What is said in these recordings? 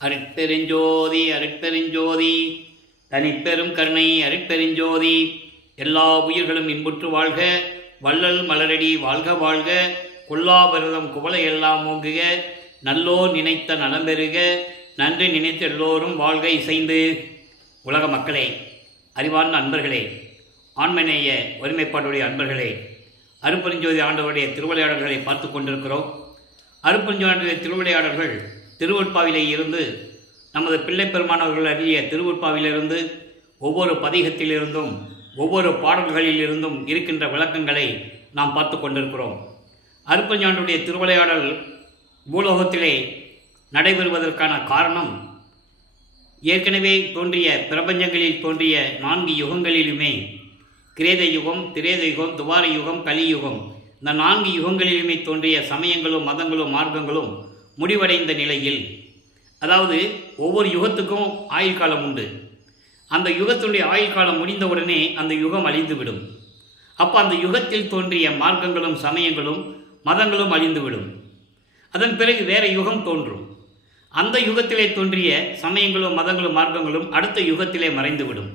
அருட்பெருஞ்சோதி அருட்பெருஞ்சோதி தனிப்பெரும் கருணை அருட்பெருஞ்சோதி. எல்லா உயிர்களும் இன்புற்று வாழ்க, வள்ளல் மலரடி வாழ்க வாழ்க, கொல்லாபரதம் குவளை எல்லாம் ஓங்குக, நல்லோர் நினைத்த நலம் பெறுக, நன்றி நினைத்த எல்லோரும் வாழ்க இசைந்து. உலக மக்களே, அறிவார்ந்த அன்பர்களே, ஆண்மநேய ஒருமைப்பாட்டுடைய அன்பர்களே, அருட்பெருஞ்சோதி ஆண்டவருடைய திருவிளையாடல்களை பார்த்து கொண்டிருக்கிறோம். அருட்பெருஞ்சோதியுடைய திருவிளையாடல்கள் திருவொற்பாவிலே இருந்து நமது பிள்ளை பெருமானவர்கள் அறிய திருவொற்பாவிலிருந்து ஒவ்வொரு பதிகத்திலிருந்தும் ஒவ்வொரு பாடல்களிலிருந்தும் இருக்கின்ற விளக்கங்களை நாம் பார்த்து கொண்டிருக்கிறோம். அருட்பெருஞ்சோதியுடைய திருவிளையாடல் பூலோகத்திலே நடைபெறுவதற்கான காரணம், ஏற்கனவே தோன்றிய பிரபஞ்சங்களில் தோன்றிய 4 யுகங்களிலுமே, கிரேத யுகம், திரேத யுகம், துவார யுகம், கலியுகம், இந்த 4 யுகங்களிலுமே தோன்றிய சமயங்களும் மதங்களும் மார்க்கங்களும் முடிவடைந்த நிலையில், அதாவது ஒவ்வொரு யுகத்துக்கும் ஆயுள் காலம் உண்டு. அந்த யுகத்துடைய ஆயுள் காலம் முடிந்தவுடனே அந்த யுகம் அழிந்துவிடும். அப்போ அந்த யுகத்தில் தோன்றிய மார்க்கங்களும் சமயங்களும் மதங்களும் அழிந்துவிடும். அதன் பிறகு வேறு யுகம் தோன்றும். அந்த யுகத்திலே தோன்றிய சமயங்களும் மதங்களும் மார்க்கங்களும் அடுத்த யுகத்திலே மறைந்துவிடும்.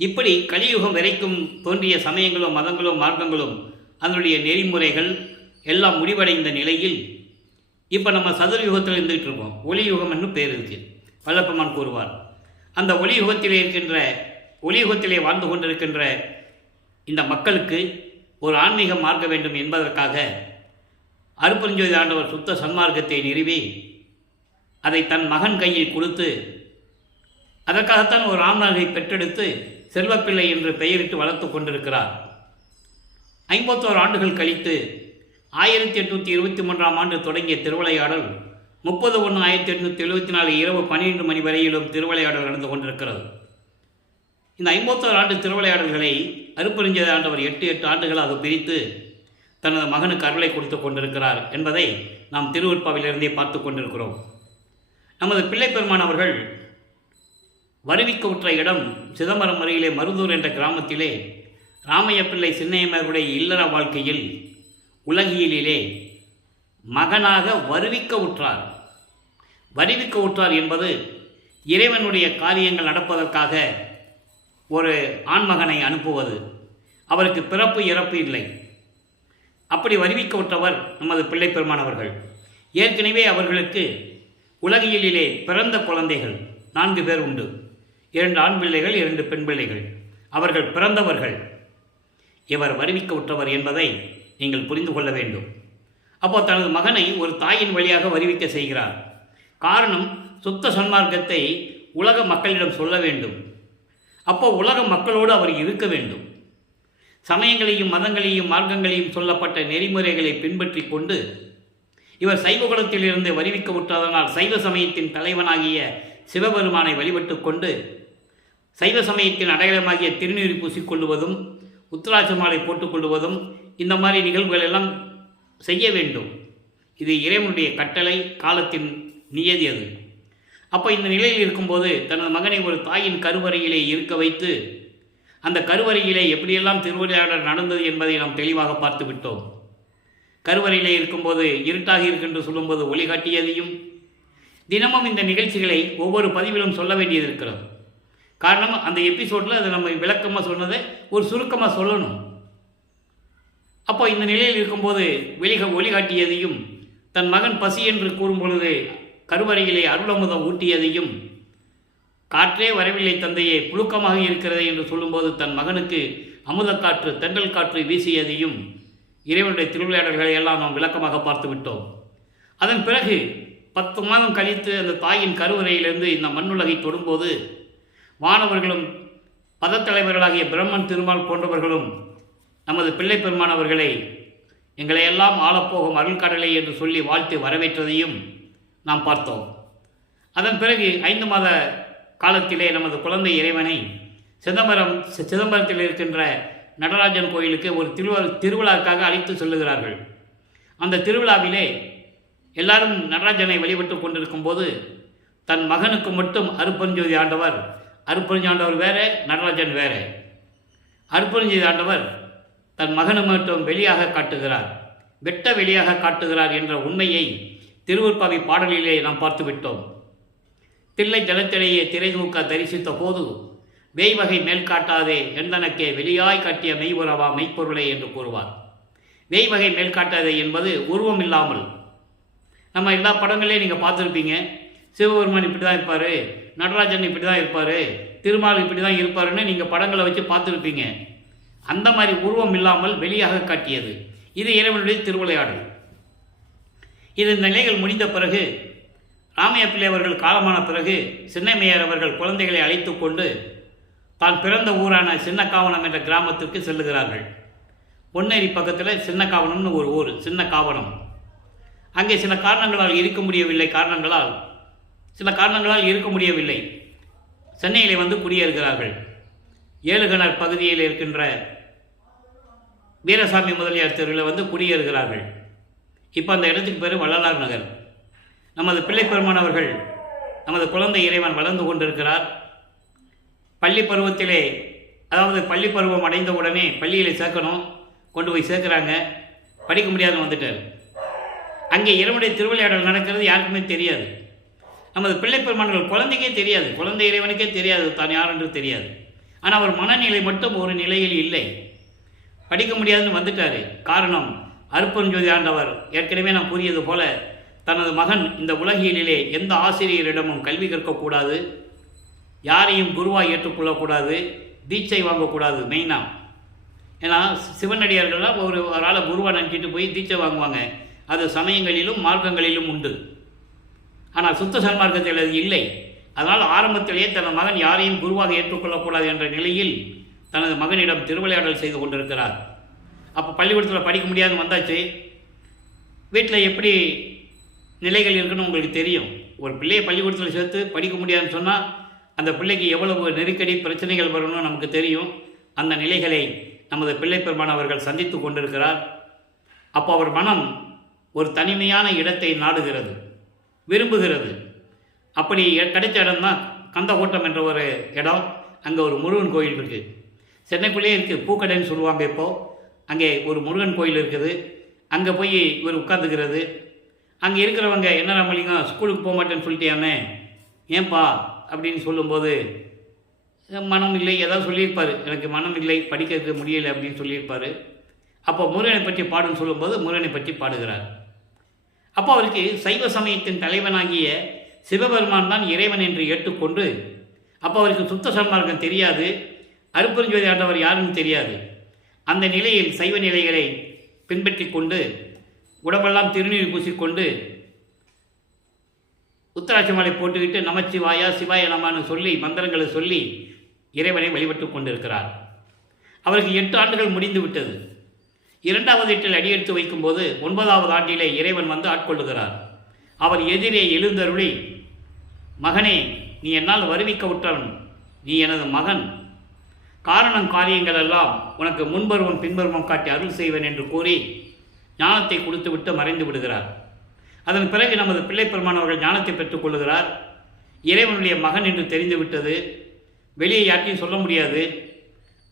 இப்படி கலியுகம் வரைக்கும் தோன்றிய சமயங்களும் மதங்களும் மார்க்கங்களும் அதனுடைய நெறிமுறைகள் எல்லாம் முடிவடைந்த நிலையில் இப்போ நம்ம சதுர்யுகத்தில் இருந்துகிட்டு இருக்கோம். ஒளி யுகம் என்னும் பேர் இருக்குது, வல்லப்பெருமான் கூறுவார். அந்த ஒளி யுகத்திலே வாழ்ந்து கொண்டிருக்கின்ற இந்த மக்களுக்கு ஒரு ஆன்மீக மார்க்க வேண்டும் என்பதற்காக அருட்பெருஞ்சோதி ஆண்டவர் சுத்த சன்மார்க்கத்தை நிறுவி அதை தன் மகன் கையில் கொடுத்து, அதற்காகத்தான் ஒரு ஆண்மகனை பெற்றெடுத்து செல்வப்பிள்ளை என்று பெயரிட்டு வளர்த்து கொண்டிருக்கிறார். 51 ஆண்டுகள் கழித்து 1823ஆம் ஆண்டு தொடங்கிய திருவிளையாடல் 30/1/1874 இரவு 12 மணி வரையிலும் திருவிளையாடல் நடந்து கொண்டிருக்கிறது. இந்த 51 ஆண்டு திருவிளையாடல்களை அருட்பெருஞ்சோதி ஆண்டவர் 8 ஆண்டுகளாக பிரித்து தனது மகனுக்கு அருளை கொடுத்து கொண்டிருக்கிறார் என்பதை நாம் திருவொற்பாவிலிருந்தே பார்த்து கொண்டிருக்கிறோம். நமது பிள்ளை பெருமான் அவர்கள் வருவிக்க உற்ற இடம் சிதம்பரம் அருகிலே மருதூர் என்ற கிராமத்திலே ராமைய பிள்ளை சின்னையம்மருடைய இல்லற வாழ்க்கையில் உலகியலிலே மகனாக வருவிக்க உற்றார். வருவிக்க உற்றார் என்பது இறைவனுடைய காரியங்கள் நடப்பதற்காக ஒரு ஆண்மகனை அனுப்புவது. அவருக்கு பிறப்பு இறப்பு இல்லை. அப்படி வருவிக்க உற்றவர் நமது பிள்ளை பெருமானவர்கள். ஏற்கனவே அவர்களுக்கு உலகியலிலே பிறந்த குழந்தைகள் 4 பேர் உண்டு. 2 ஆண் பிள்ளைகள், 2 பெண் பிள்ளைகள். அவர்கள் பிறந்தவர்கள். இவர் வருவிக்க உற்றவர் என்பதை நீங்கள் புரிந்து கொள்ள வேண்டும். அப்போ தனது மகனை ஒரு தாயின் வழியாக வருவிக்க செய்கிறார். காரணம், சுத்த சன்மார்க்கத்தை உலக மக்களிடம் சொல்ல வேண்டும். அப்போ உலக மக்களோடு அவர் இருக்க வேண்டும். சமயங்களையும் மதங்களையும் மார்க்கங்களையும் சொல்லப்பட்ட நெறிமுறைகளை பின்பற்றி கொண்டு இவர் சைவகுலத்திலிருந்து வருவிக்க உற்றதனால் சைவ சமயத்தின் தலைவனாகிய சிவபெருமானை வழிபட்டு கொண்டு சைவ சமயத்தின் அடையாளமாகிய திருநீறு பூசிக்கொள்ளுவதும் உத்திராட்ச மாலை போட்டுக்கொள்வதும் இந்த மாதிரி நிகழ்வுகள் எல்லாம் செய்ய வேண்டும். இது இறைவனுடைய கட்டளை, காலத்தின் நியதி அது. அப்போ இந்த நிலையில் இருக்கும்போது தனது மகனை ஒரு தாயின் கருவறையிலே இருக்க வைத்து அந்த கருவறையிலே எப்படியெல்லாம் திருவிளையாடல் நடந்தது என்பதை நாம் தெளிவாக பார்த்து விட்டோம். கருவறையிலே இருக்கும்போது இருட்டாக இருக்கின்ற சொல்லும்போது ஒளிகாட்டியதையும் தினமும் இந்த நிகழ்ச்சிகளை ஒவ்வொரு பதிவிலும் சொல்ல வேண்டியது இருக்கிறது. காரணம், அந்த எபிசோடில் அதை நம்ம விளக்கமாக சொன்னதை ஒரு சுருக்கமாக சொல்லணும். அப்போ இந்த நிலையில் இருக்கும்போது ஒளிகாட்டியதையும் தன் மகன் பசி என்று கூறும் பொழுது கருவறையிலே அருளமுதம் ஊட்டியதையும், காற்றே வரவில்லை தந்தையே புழுக்கமாக இருக்கிறது என்று சொல்லும்போது தன் மகனுக்கு அமுதக்காற்று தென்றல் காற்று வீசியதையும் இறைவனுடைய திருவிளையாடல்களை எல்லாம் நாம் விளக்கமாக பார்த்து விட்டோம். அதன் பிறகு 10 மாதம் கழித்து அந்த தாயின் கருவறையிலிருந்து இந்த மண்ணுலகை தொடும்போது வானவர்களும் பதத்தலைவர்களாகிய பிரம்மன், திருமால் போன்றவர்களும் நமது பிள்ளை பெருமானவர்களை எங்களையெல்லாம் ஆளப்போகும் அருள்கடலை என்று சொல்லி வாழ்த்து வரவேற்றதையும் நாம் பார்த்தோம். அதன் பிறகு 5 மாத காலத்திலே நமது குழந்தை இறைவனை சிதம்பரத்தில் இருக்கின்ற நடராஜன் கோயிலுக்கு ஒரு திருவிழாவுக்காக அழைத்து செல்லுகிறார்கள். அந்த திருவிழாவிலே எல்லாரும் நடராஜனை வழிபட்டு கொண்டிருக்கும் போது தன் மகனுக்கு மட்டும் அருட்பெருஞ்சோதி ஆண்டவர் வேற, நடராஜன் வேற. அருட்பெருஞ்சோதி ஆண்டவர் தன் மகனு மட்டும் வெளியாக காட்டுகிறார், வெட்ட வெளியாக காட்டுகிறார் என்ற உண்மையை திருவொற்பாவி பாடலிலே நாம் பார்த்து விட்டோம். தில்லை ஜலத்திலேயே திரை தூக்க தரிசித்த போது வேய்வகை மேல் காட்டாதே எந்தனக்கே வெளியாய் காட்டிய மெய்வுறவா மெய்ப்பொருளே என்று கூறுவார். வேய்வகை மேல் காட்டாதே என்பது உருவம் இல்லாமல், நம்ம எல்லா படங்களையும் நீங்கள் பார்த்துருப்பீங்க. சிவபெருமான் இப்படி தான் இருப்பார், நடராஜன் இப்படி தான் இருப்பார், திருமால் இப்படி தான் இருப்பாருன்னு நீங்கள் படங்களை வச்சு பார்த்துருப்பீங்க. அந்த மாதிரி உருவம் இல்லாமல் வெளியாக காட்டியது இது இறைவனுடைய திருவிளையாடல். இது நிலைகள் முடிந்த பிறகு ராமையா பிள்ளை அவர்கள் காலமான பிறகு சின்னமையார் அவர்கள் குழந்தைகளை அழைத்து கொண்டு தான் பிறந்த ஊரான சின்னக்காவனம் என்ற கிராமத்திற்கு செல்லுகிறார்கள். பொன்னேரி பக்கத்தில் சின்னக்காவனம்னு ஒரு ஊர், சின்னக்காவனம். அங்கே சில காரணங்களால் இருக்க முடியவில்லை. சென்னையிலே வந்து குடியேறுகிறார்கள். ஏழுகணர் பகுதியில் இருக்கின்ற வீரசாமி முதலியார் தெருவில் வந்து குடியேறுகிறார்கள். இப்போ அந்த இடத்துக்கு பேர் வள்ளலார் நகர். நமது பிள்ளைப்பெருமான் அவர்கள், நமது குழந்தை இறைவன் வளர்ந்து கொண்டிருக்கிறார். பள்ளி பருவத்திலே, அதாவது பள்ளி பருவம் அடைந்த உடனே பள்ளியில் சேர்க்கணும், கொண்டு போய் சேர்க்குறாங்க. படிக்க முடியாதுன்னு வந்துட்டார். அங்கே இறைவனுடைய திருவிளையாடல் நடக்கிறது யாருக்குமே தெரியாது. நமது பிள்ளைப்பெருமான்கள் குழந்தைக்கே தெரியாது, குழந்தை இறைவனுக்கே தெரியாது தான் யார் என்று தெரியாது. ஆனால் அவர் மனநிலை மட்டும் ஒரு நிலையில் இல்லை. படிக்க முடியாதுன்னு வந்துட்டார். காரணம், அருட்பெருஞ்சோதி ஆண்டவர் ஏற்கனவே நான் கூறியது போல தனது மகன் இந்த உலகியலிலே எந்த ஆசிரியரிடமும் கல்வி கற்கக்கூடாது, யாரையும் குருவாக ஏற்றுக்கொள்ளக்கூடாது, தீட்சை வாங்கக்கூடாது. மெயினாக ஏன்னா சிவனடியார்கள்லாம் ஒரு ஆளை குருவாக நினச்சிட்டு போய் தீட்சை வாங்குவாங்க. அது சமயங்களிலும் மார்க்கங்களிலும் உண்டு. ஆனால் சுத்த சன்மார்க்கத்தில் அது இல்லை. அதனால் ஆரம்பத்திலேயே தனது மகன் யாரையும் குருவாக ஏற்றுக்கொள்ளக்கூடாது என்ற நிலையில் தனது மகனிடம் திருவிளையாடல் செய்து கொண்டிருக்கிறார். அப்போ பள்ளிக்கூடத்தில் படிக்க முடியாதுன்னு வந்தாச்சு. வீட்டில் எப்படி நிலைகள் இருக்குன்னு உங்களுக்கு தெரியும். ஒரு பிள்ளையை பள்ளிக்கூடத்தில் சேர்த்து படிக்க முடியாதுன்னு சொன்னால் அந்த பிள்ளைக்கு எவ்வளவு நெருக்கடி பிரச்சனைகள் வரணும்னு நமக்கு தெரியும். அந்த நிலைகளை நமது பிள்ளைப்பெருமான் அவர்கள் சந்தித்து கொண்டிருக்கிறார். அப்போ அவர் மனம் ஒரு தனிமையான இடத்தை நாடுகிறது, விரும்புகிறது. அப்படி கிடைச்ச இடம்தான் கந்தகோட்டம் என்ற ஒரு இடம். அங்கே ஒரு முருகன் கோயில் இருக்குது. சென்னைக்குள்ளேயே இருக்குது, பூக்கடைன்னு சொல்லுவாங்க. இப்போது அங்கே ஒரு முருகன் கோயில் இருக்குது. அங்கே போய் இவர் உட்காந்துக்கிறது. அங்கே இருக்கிறவங்க, என்ன ராமலிங்கம் ஸ்கூலுக்கு போக மாட்டேன்னு சொல்லிட்டியாமே, ஏன்பா அப்படின்னு சொல்லும்போது மனம் இல்லை, ஏதாவது சொல்லியிருப்பார். எனக்கு மனம் இல்லை, படிக்க முடியலை அப்படின்னு சொல்லியிருப்பார். அப்போ முருகனை பற்றி பாடுன்னு சொல்லும்போது முருகனை பற்றி பாடுகிறார். அப்போ அவருக்கு சைவ சமயத்தின் தலைவனாகிய சிவபெருமான் தான் இறைவன் என்று ஏற்றுக்கொண்டு, அப்போ அவருக்கு சுத்த சன்மார்க்கம் தெரியாது, அருட்பெருஞ்சோதி ஆண்டவர் யாருன்னு தெரியாது. அந்த நிலையில் சைவ நிலைகளை பின்பற்றி கொண்டு உடம்பெல்லாம் திருநீர் பூசிக்கொண்டு உத்தராட்சி மாலை போட்டுக்கிட்டு நமச்சிவாயா சிவாய நமன்னு சொல்லி மந்திரங்களை சொல்லி இறைவனை வழிபட்டு கொண்டிருக்கிறார். அவருக்கு 8 ஆண்டுகள் முடிந்து விட்டது. 2வது எட்டில் அடியெடுத்து வைக்கும்போது 9வது ஆண்டிலே இறைவன் வந்து ஆட்கொள்ளுகிறார். அவர் எதிரே எழுந்தருளி, மகனே, நீ என்னால் வருவிக்க விட்டவன், நீ எனது மகன், காரணம் காரியங்கள் எல்லாம் உனக்கு முன்பருவம் பின்பருவம் காட்டி அருள் செய்வேன் என்று கூறி ஞானத்தை கொடுத்துவிட்டு மறைந்து விடுகிறார். அதன் பிறகு நமது பிள்ளைப்பெருமான் அவர்கள் ஞானத்தை பெற்றுக்கொள்ளுகிறார். இறைவனுடைய மகன் என்று தெரிந்துவிட்டது, வெளியே யார்ட்டையும் சொல்ல முடியாது.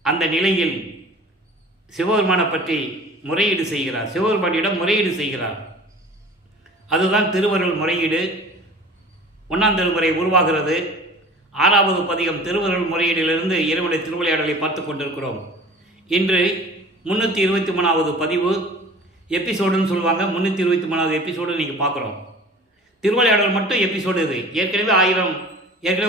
அந்த நிலையில் சிவபெருமானை பற்றி முறையீடு செய்கிறார், சிவபெருமானிடம் முறையீடு செய்கிறார். அதுதான் திருவருள் முறையீடு. 1ஆம் திருமுறை உருவாகிறது. 6வது பதிகம் திருவருள் முறையீடிலிருந்து இறைவனுடைய திருவிளையாடலை பார்த்து கொண்டிருக்கிறோம். இன்று 323வது பதிவு, எபிசோடுன்னு சொல்லுவாங்க. 323வது எபிசோடு நீங்கள் பார்க்குறோம். திருவிளையாடல் மட்டும் எபிசோடு இது. ஏற்கனவே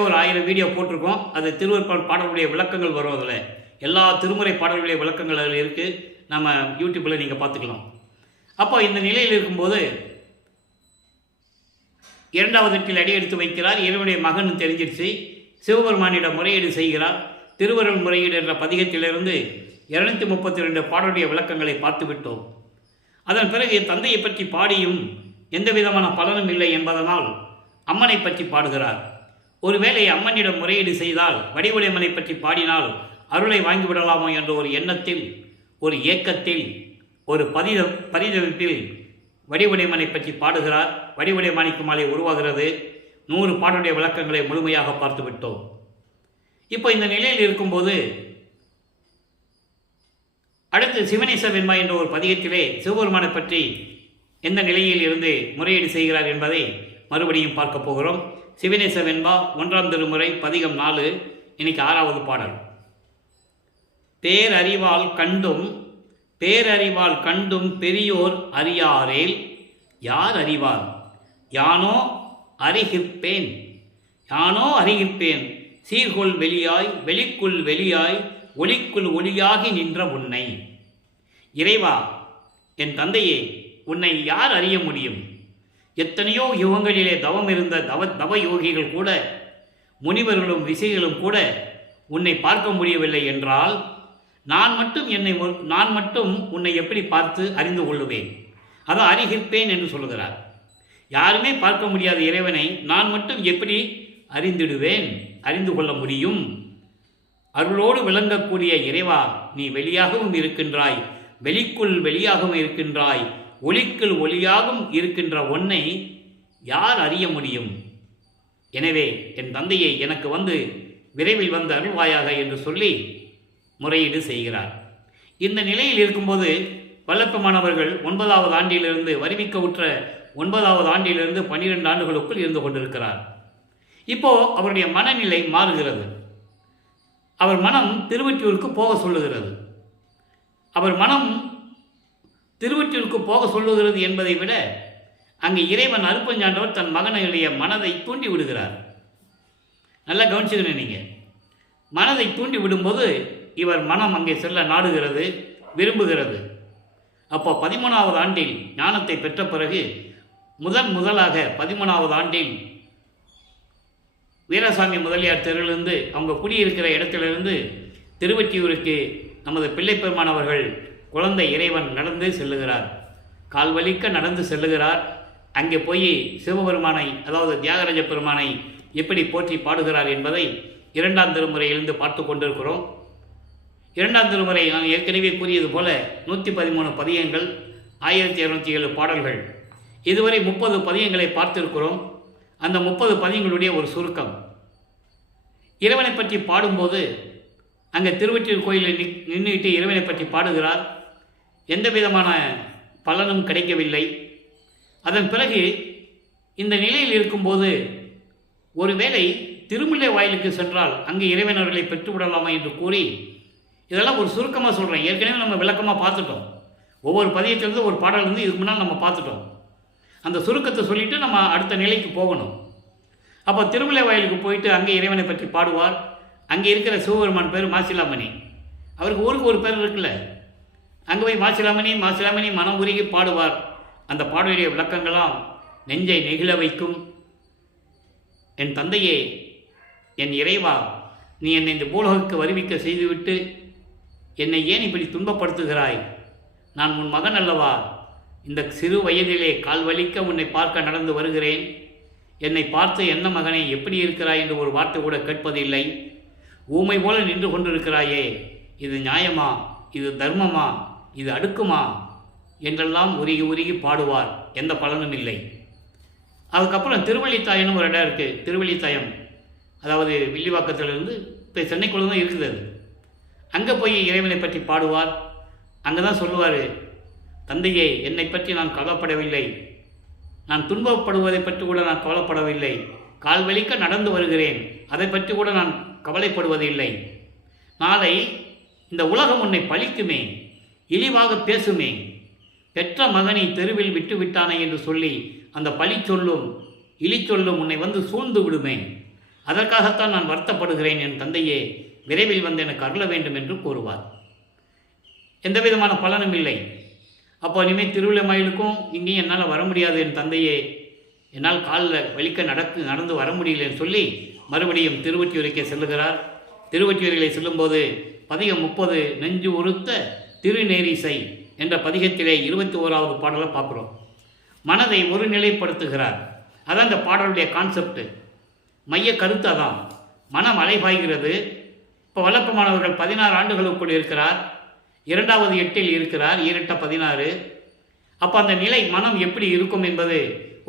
ஒரு 1000 வீடியோ போட்டிருக்கோம். அது திருவருட்பால் பாடலுடைய விளக்கங்கள் வரும். அதில் எல்லா திருமுறை பாடல்களுடைய விளக்கங்கள் அதில் இருக்குது. நம்ம யூடியூப்பில் நீங்கள் பார்த்துக்கலாம். அப்போ இந்த நிலையில் இருக்கும்போது 2வது எட்டில் அடி எடுத்து வைக்கிறார். இறைவனுடைய மகன் தெரிஞ்சிருச்சு. சிவபெருமானிடம் முறையீடு செய்கிறார். திருவருள் முறையீடு என்ற பதிகத்திலிருந்து 232 பாடலுடைய விளக்கங்களை பார்த்து விட்டோம். அதன் பிறகு தந்தையை பற்றி பாடியும் எந்த விதமான பலனும் இல்லை என்பதனால் அம்மனை பற்றி பாடுகிறார். ஒருவேளை அம்மனிடம் முறையீடு செய்தால், வடிவுடையம்மனை பற்றி பாடினால் அருளை வாங்கிவிடலாமோ என்ற ஒரு எண்ணத்தில், ஒரு ஏக்கத்தில், ஒரு பரிதவிப்பில் வடிவுடையம்மனை பற்றி பாடுகிறார். வடிவுடையம்மனுக்கு மாலை உருவாகிறது. 100 பாடலுடைய விளக்கங்களை முழுமையாக பார்த்து விட்டோம். இப்போ இந்த நிலையில் இருக்கும்போது அடுத்து சிவனேச வெண்மா என்ற ஒரு பதிகத்திலே சிவபெருமானை பற்றி எந்த நிலையில் இருந்து முறையீடு செய்கிறார் என்பதை மறுபடியும் பார்க்க போகிறோம். சிவநேச வெண்பா 1ஆம் திருமுறை பதிகம் 4. இன்னைக்கு 6வது பாடல். பேரறிவால் கண்டும் பெரியோர் அறியாரேல் யார் அறிவார்? யானோ அறிகிற்பேன் சீர்கொள் வெளியாய் வெளிக்குள் வெளியாய் ஒளிக்குள் ஒளியாகி நின்ற உன்னை. இறைவா, என் தந்தையே, உன்னை யார் அறிய முடியும்? எத்தனையோ யுகங்களிலே தவம் இருந்த தவ யோகிகள் கூட, முனிவர்களும் ரிஷிகளும் கூட உன்னை பார்க்க முடியவில்லை என்றால் நான் மட்டும் உன்னை எப்படி பார்த்து அறிந்து கொள்ளுவேன்? அதான் அறிகிற்பேன் என்று சொல்லுகிறார். யாருமே பார்க்க முடியாத இறைவனை நான் மட்டும் எப்படி அறிந்து கொள்ள முடியும்? அருளோடு விளங்கக்கூடிய இறைவா, நீ வெளியாகவும் இருக்கின்றாய், வெளிக்குள் வெளியாகவும் இருக்கின்றாய், ஒளிக்குள் ஒளியாகவும் இருக்கின்ற உன்னை யார் அறிய முடியும்? எனவே என் தந்தையை எனக்கு விரைவில் வந்து அருள்வாயாக என்று சொல்லி முறையீடு செய்கிறார். இந்த நிலையில் இருக்கும்போது வல்லப்பமானவர்கள் 9வது ஆண்டிலிருந்து வருவிக்க உற்ற 9வது ஆண்டிலிருந்து 12 ஆண்டுகளுக்குள் இருந்து கொண்டிருக்கிறார். இப்போ அவருடைய மனநிலை மாறுகிறது. அவர் மனம் திருவொற்றியூருக்கு போக சொல்லுகிறது. அவர் மனம் திருவொற்றியூருக்கு போக சொல்லுகிறது என்பதை விட அங்கே இறைவன் அருட்பெருஞ்சாண்டவர் தன் மகனுடைய மனதை தூண்டி விடுகிறார். நல்லா கவனிச்சுக்கணும் நீங்கள். மனதை தூண்டி விடும்போது இவர் மனம் அங்கே செல்ல நாடுகிறது, விரும்புகிறது. அப்போ 13வது ஆண்டில் ஞானத்தை பெற்ற பிறகு முதலாக 13வது ஆண்டில் வீராசாமி முதலியார் தெருவிலிருந்து அவங்க குடியிருக்கிற இடத்திலிருந்து திருவொற்றியூருக்கு நமது பிள்ளைப்பெருமான் அவர்கள் குழந்தை இறைவன் நடந்து செல்லுகிறார். கால்வலிக்க நடந்து செல்லுகிறார். அங்கே போய் சிவபெருமானை, அதாவது தியாகராஜ பெருமானை எப்படி போற்றி பாடுகிறார் என்பதை 2ஆம் திருமுறையிலிருந்து பார்த்து கொண்டிருக்கிறோம். 2ஆம் திருமுறை நான் ஏற்கனவே கூறியது போல 113 பதியங்கள், 1207 பாடல்கள், இதுவரை 30 பதியங்களை பார்த்திருக்கிறோம். அந்த 30 பதியங்களுடைய ஒரு சுருக்கம். இறைவனை பற்றி பாடும்போது அங்கே திருவொற்றியூர் கோயிலில் நின்றுட்டு இறைவனை பற்றி பாடுகிறார். எந்த விதமான பலனும் கிடைக்கவில்லை. அதன் பிறகு இந்த நிலையில் இருக்கும்போது ஒருவேளை திருமுல்லை வாயிலுக்கு சென்றால் அங்கே இறைவன் அவர்களை பெற்றுவிடலாமா என்று கூறி, இதெல்லாம் ஒரு சுருக்கமாக சொல்கிறேன். ஏற்கனவே நம்ம விளக்கமாக பார்த்துட்டோம். ஒவ்வொரு பதியத்திலிருந்து ஒரு பாடலிருந்து இதுக்கு முன்னால் நம்ம பார்த்துட்டோம். அந்த சுருக்கத்தை சொல்லிவிட்டு நம்ம அடுத்த நிலைக்கு போகணும். அப்போ திருமலை வாயிலுக்கு போயிட்டு அங்கே இறைவனை பற்றி பாடுவார். அங்கே இருக்கிற சிவபெருமான் பேர் மாசிலாமணி. அவருக்கு ஊருக்கு ஒரு பேர் இருக்குல்ல. அங்கே போய் மாசிலாமணி மனம் உருகி பாடுவார். அந்த பாடலுடைய விளக்கங்களாம் நெஞ்சை நெகிழ வைக்கும். என் தந்தையே, என் இறைவா, நீ என்னை இந்த பூலோகத்துக்கு வருவிக்க செய்துவிட்டு என்னை ஏன் இப்படி துன்பப்படுத்துகிறாய்? நான் உன் மகன் அல்லவா? இந்த சிறு வயதிலே கால் வலிக்க உன்னை பார்க்க நடந்து வருகிறேன். என்னை பார்த்து என்ன மகனே எப்படி இருக்கிறாய் என்று ஒரு வார்த்தை கூட கேட்பதில்லை. ஊமை போல நின்று கொண்டிருக்கிறாயே, இது நியாயமா? இது தர்மமா? இது அடுக்குமா? என்றெல்லாம் உருகி பாடுவார். எந்த பலனும் இல்லை. அதுக்கப்புறம் திருவள்ளித்தாயம்னு ஒரு இடம் இருக்குது. திருவள்ளித்தாயம், அதாவது வில்லிவாக்கத்திலிருந்து இப்போ சென்னைக்குள்ள தான் இருக்குது. அது அங்கே போய் இறைவனை பற்றி பாடுவார். அங்கே தான் சொல்லுவார், தந்தையே, என்னை பற்றி நான் கவலைப்படவில்லை. நான் துன்பப்படுவதை பற்றி கூட நான் கவலைப்படவில்லை. கால்வலிக்க நடந்து வருகிறேன், அதை பற்றி கூட நான் கவலைப்படுவதில்லை. நாளை இந்த உலகம் உன்னை பழிக்குமே, இழிவாக பேசுமே. பெற்ற மகனை தெருவில் விட்டு விட்டானே என்று சொல்லி அந்த பழி சொல்லும் இழி சொல்லும் உன்னை சூழ்ந்து விடுமே. அதற்காகத்தான் நான் வருத்தப்படுகிறேன். என் தந்தையே, விரைவில் எனக்கு அருள வேண்டும் என்று கூறுவார். எந்த விதமான பலனும் இல்லை. அப்போ இனிமேல் திருவிழா மயிலுக்கும் இங்கேயும் என்னால் வர முடியாது. என் தந்தையே, என்னால் காலில் வலிக்க நடந்து வர முடியலன்னு சொல்லி மறுபடியும் திருவொற்றியூருக்கே செல்லுகிறார். திருவொற்றியூரிலே செல்லும்போது பதிகம் 30 நெஞ்சு உறுத்த திருநேரிசை என்ற பதிகத்திலே 21வது பாடலை பார்க்குறோம். மனதை ஒரு நிலைப்படுத்துகிறார். அதான் இந்த பாடலுடைய கான்செப்ட், மைய கருத்து. அதான் மனம் அலைபாய்கிறது. இப்போ வல்லப்பமானவர்கள் 16 ஆண்டுகளுக்குள் இருக்கிறார். 2வது 8ல் இருக்கிறார். 7 16. அப்போ அந்த நிலை மனம் எப்படி இருக்கும் என்பது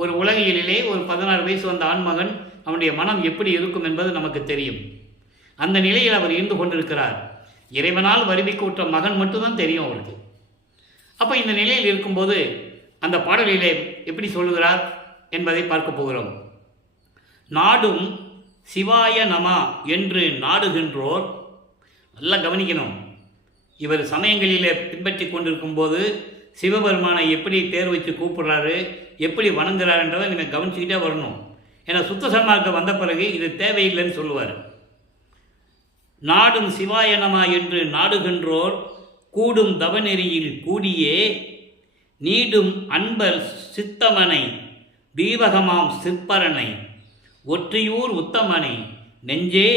ஒரு உலகியலிலே ஒரு 16 வயசு வந்த ஆண்மகன் அவனுடைய மனம் எப்படி இருக்கும் என்பது நமக்கு தெரியும். அந்த நிலையில் அவர் இருந்து கொண்டிருக்கிறார். இறைவனால் வருவிக்க விட்ட மகன் மட்டும்தான் தெரியும் அவருக்கு. அப்போ இந்த நிலையில் இருக்கும்போது அந்த பாடலிலே எப்படி சொல்லுகிறார் என்பதை பார்க்க போகிறோம். நாடும் சிவாய நம என்று நாடுகின்றோர், நல்லா கவனிக்கணும், இவர் சமயங்களிலே பின்பற்றி கொண்டிருக்கும் போது சிவபெருமானை எப்படி பேர் வச்சு கூப்பிடுறாரு, எப்படி வணங்குறாருன்றதை நீங்கள் கவனிச்சுக்கிட்டே வரணும். ஏன்னா சுத்த சன்மார்க்கம் வந்த பிறகு இது தேவையில்லைன்னு சொல்லுவார். நாடும் சிவாய நம என்று நாடுகின்றோர் கூடும் தவநெறியில் கூடியே நீடும் அன்பர் சித்தமனை தீபகமாம் சிற்பரனை ஒற்றியூர் உத்தமனை நெஞ்சே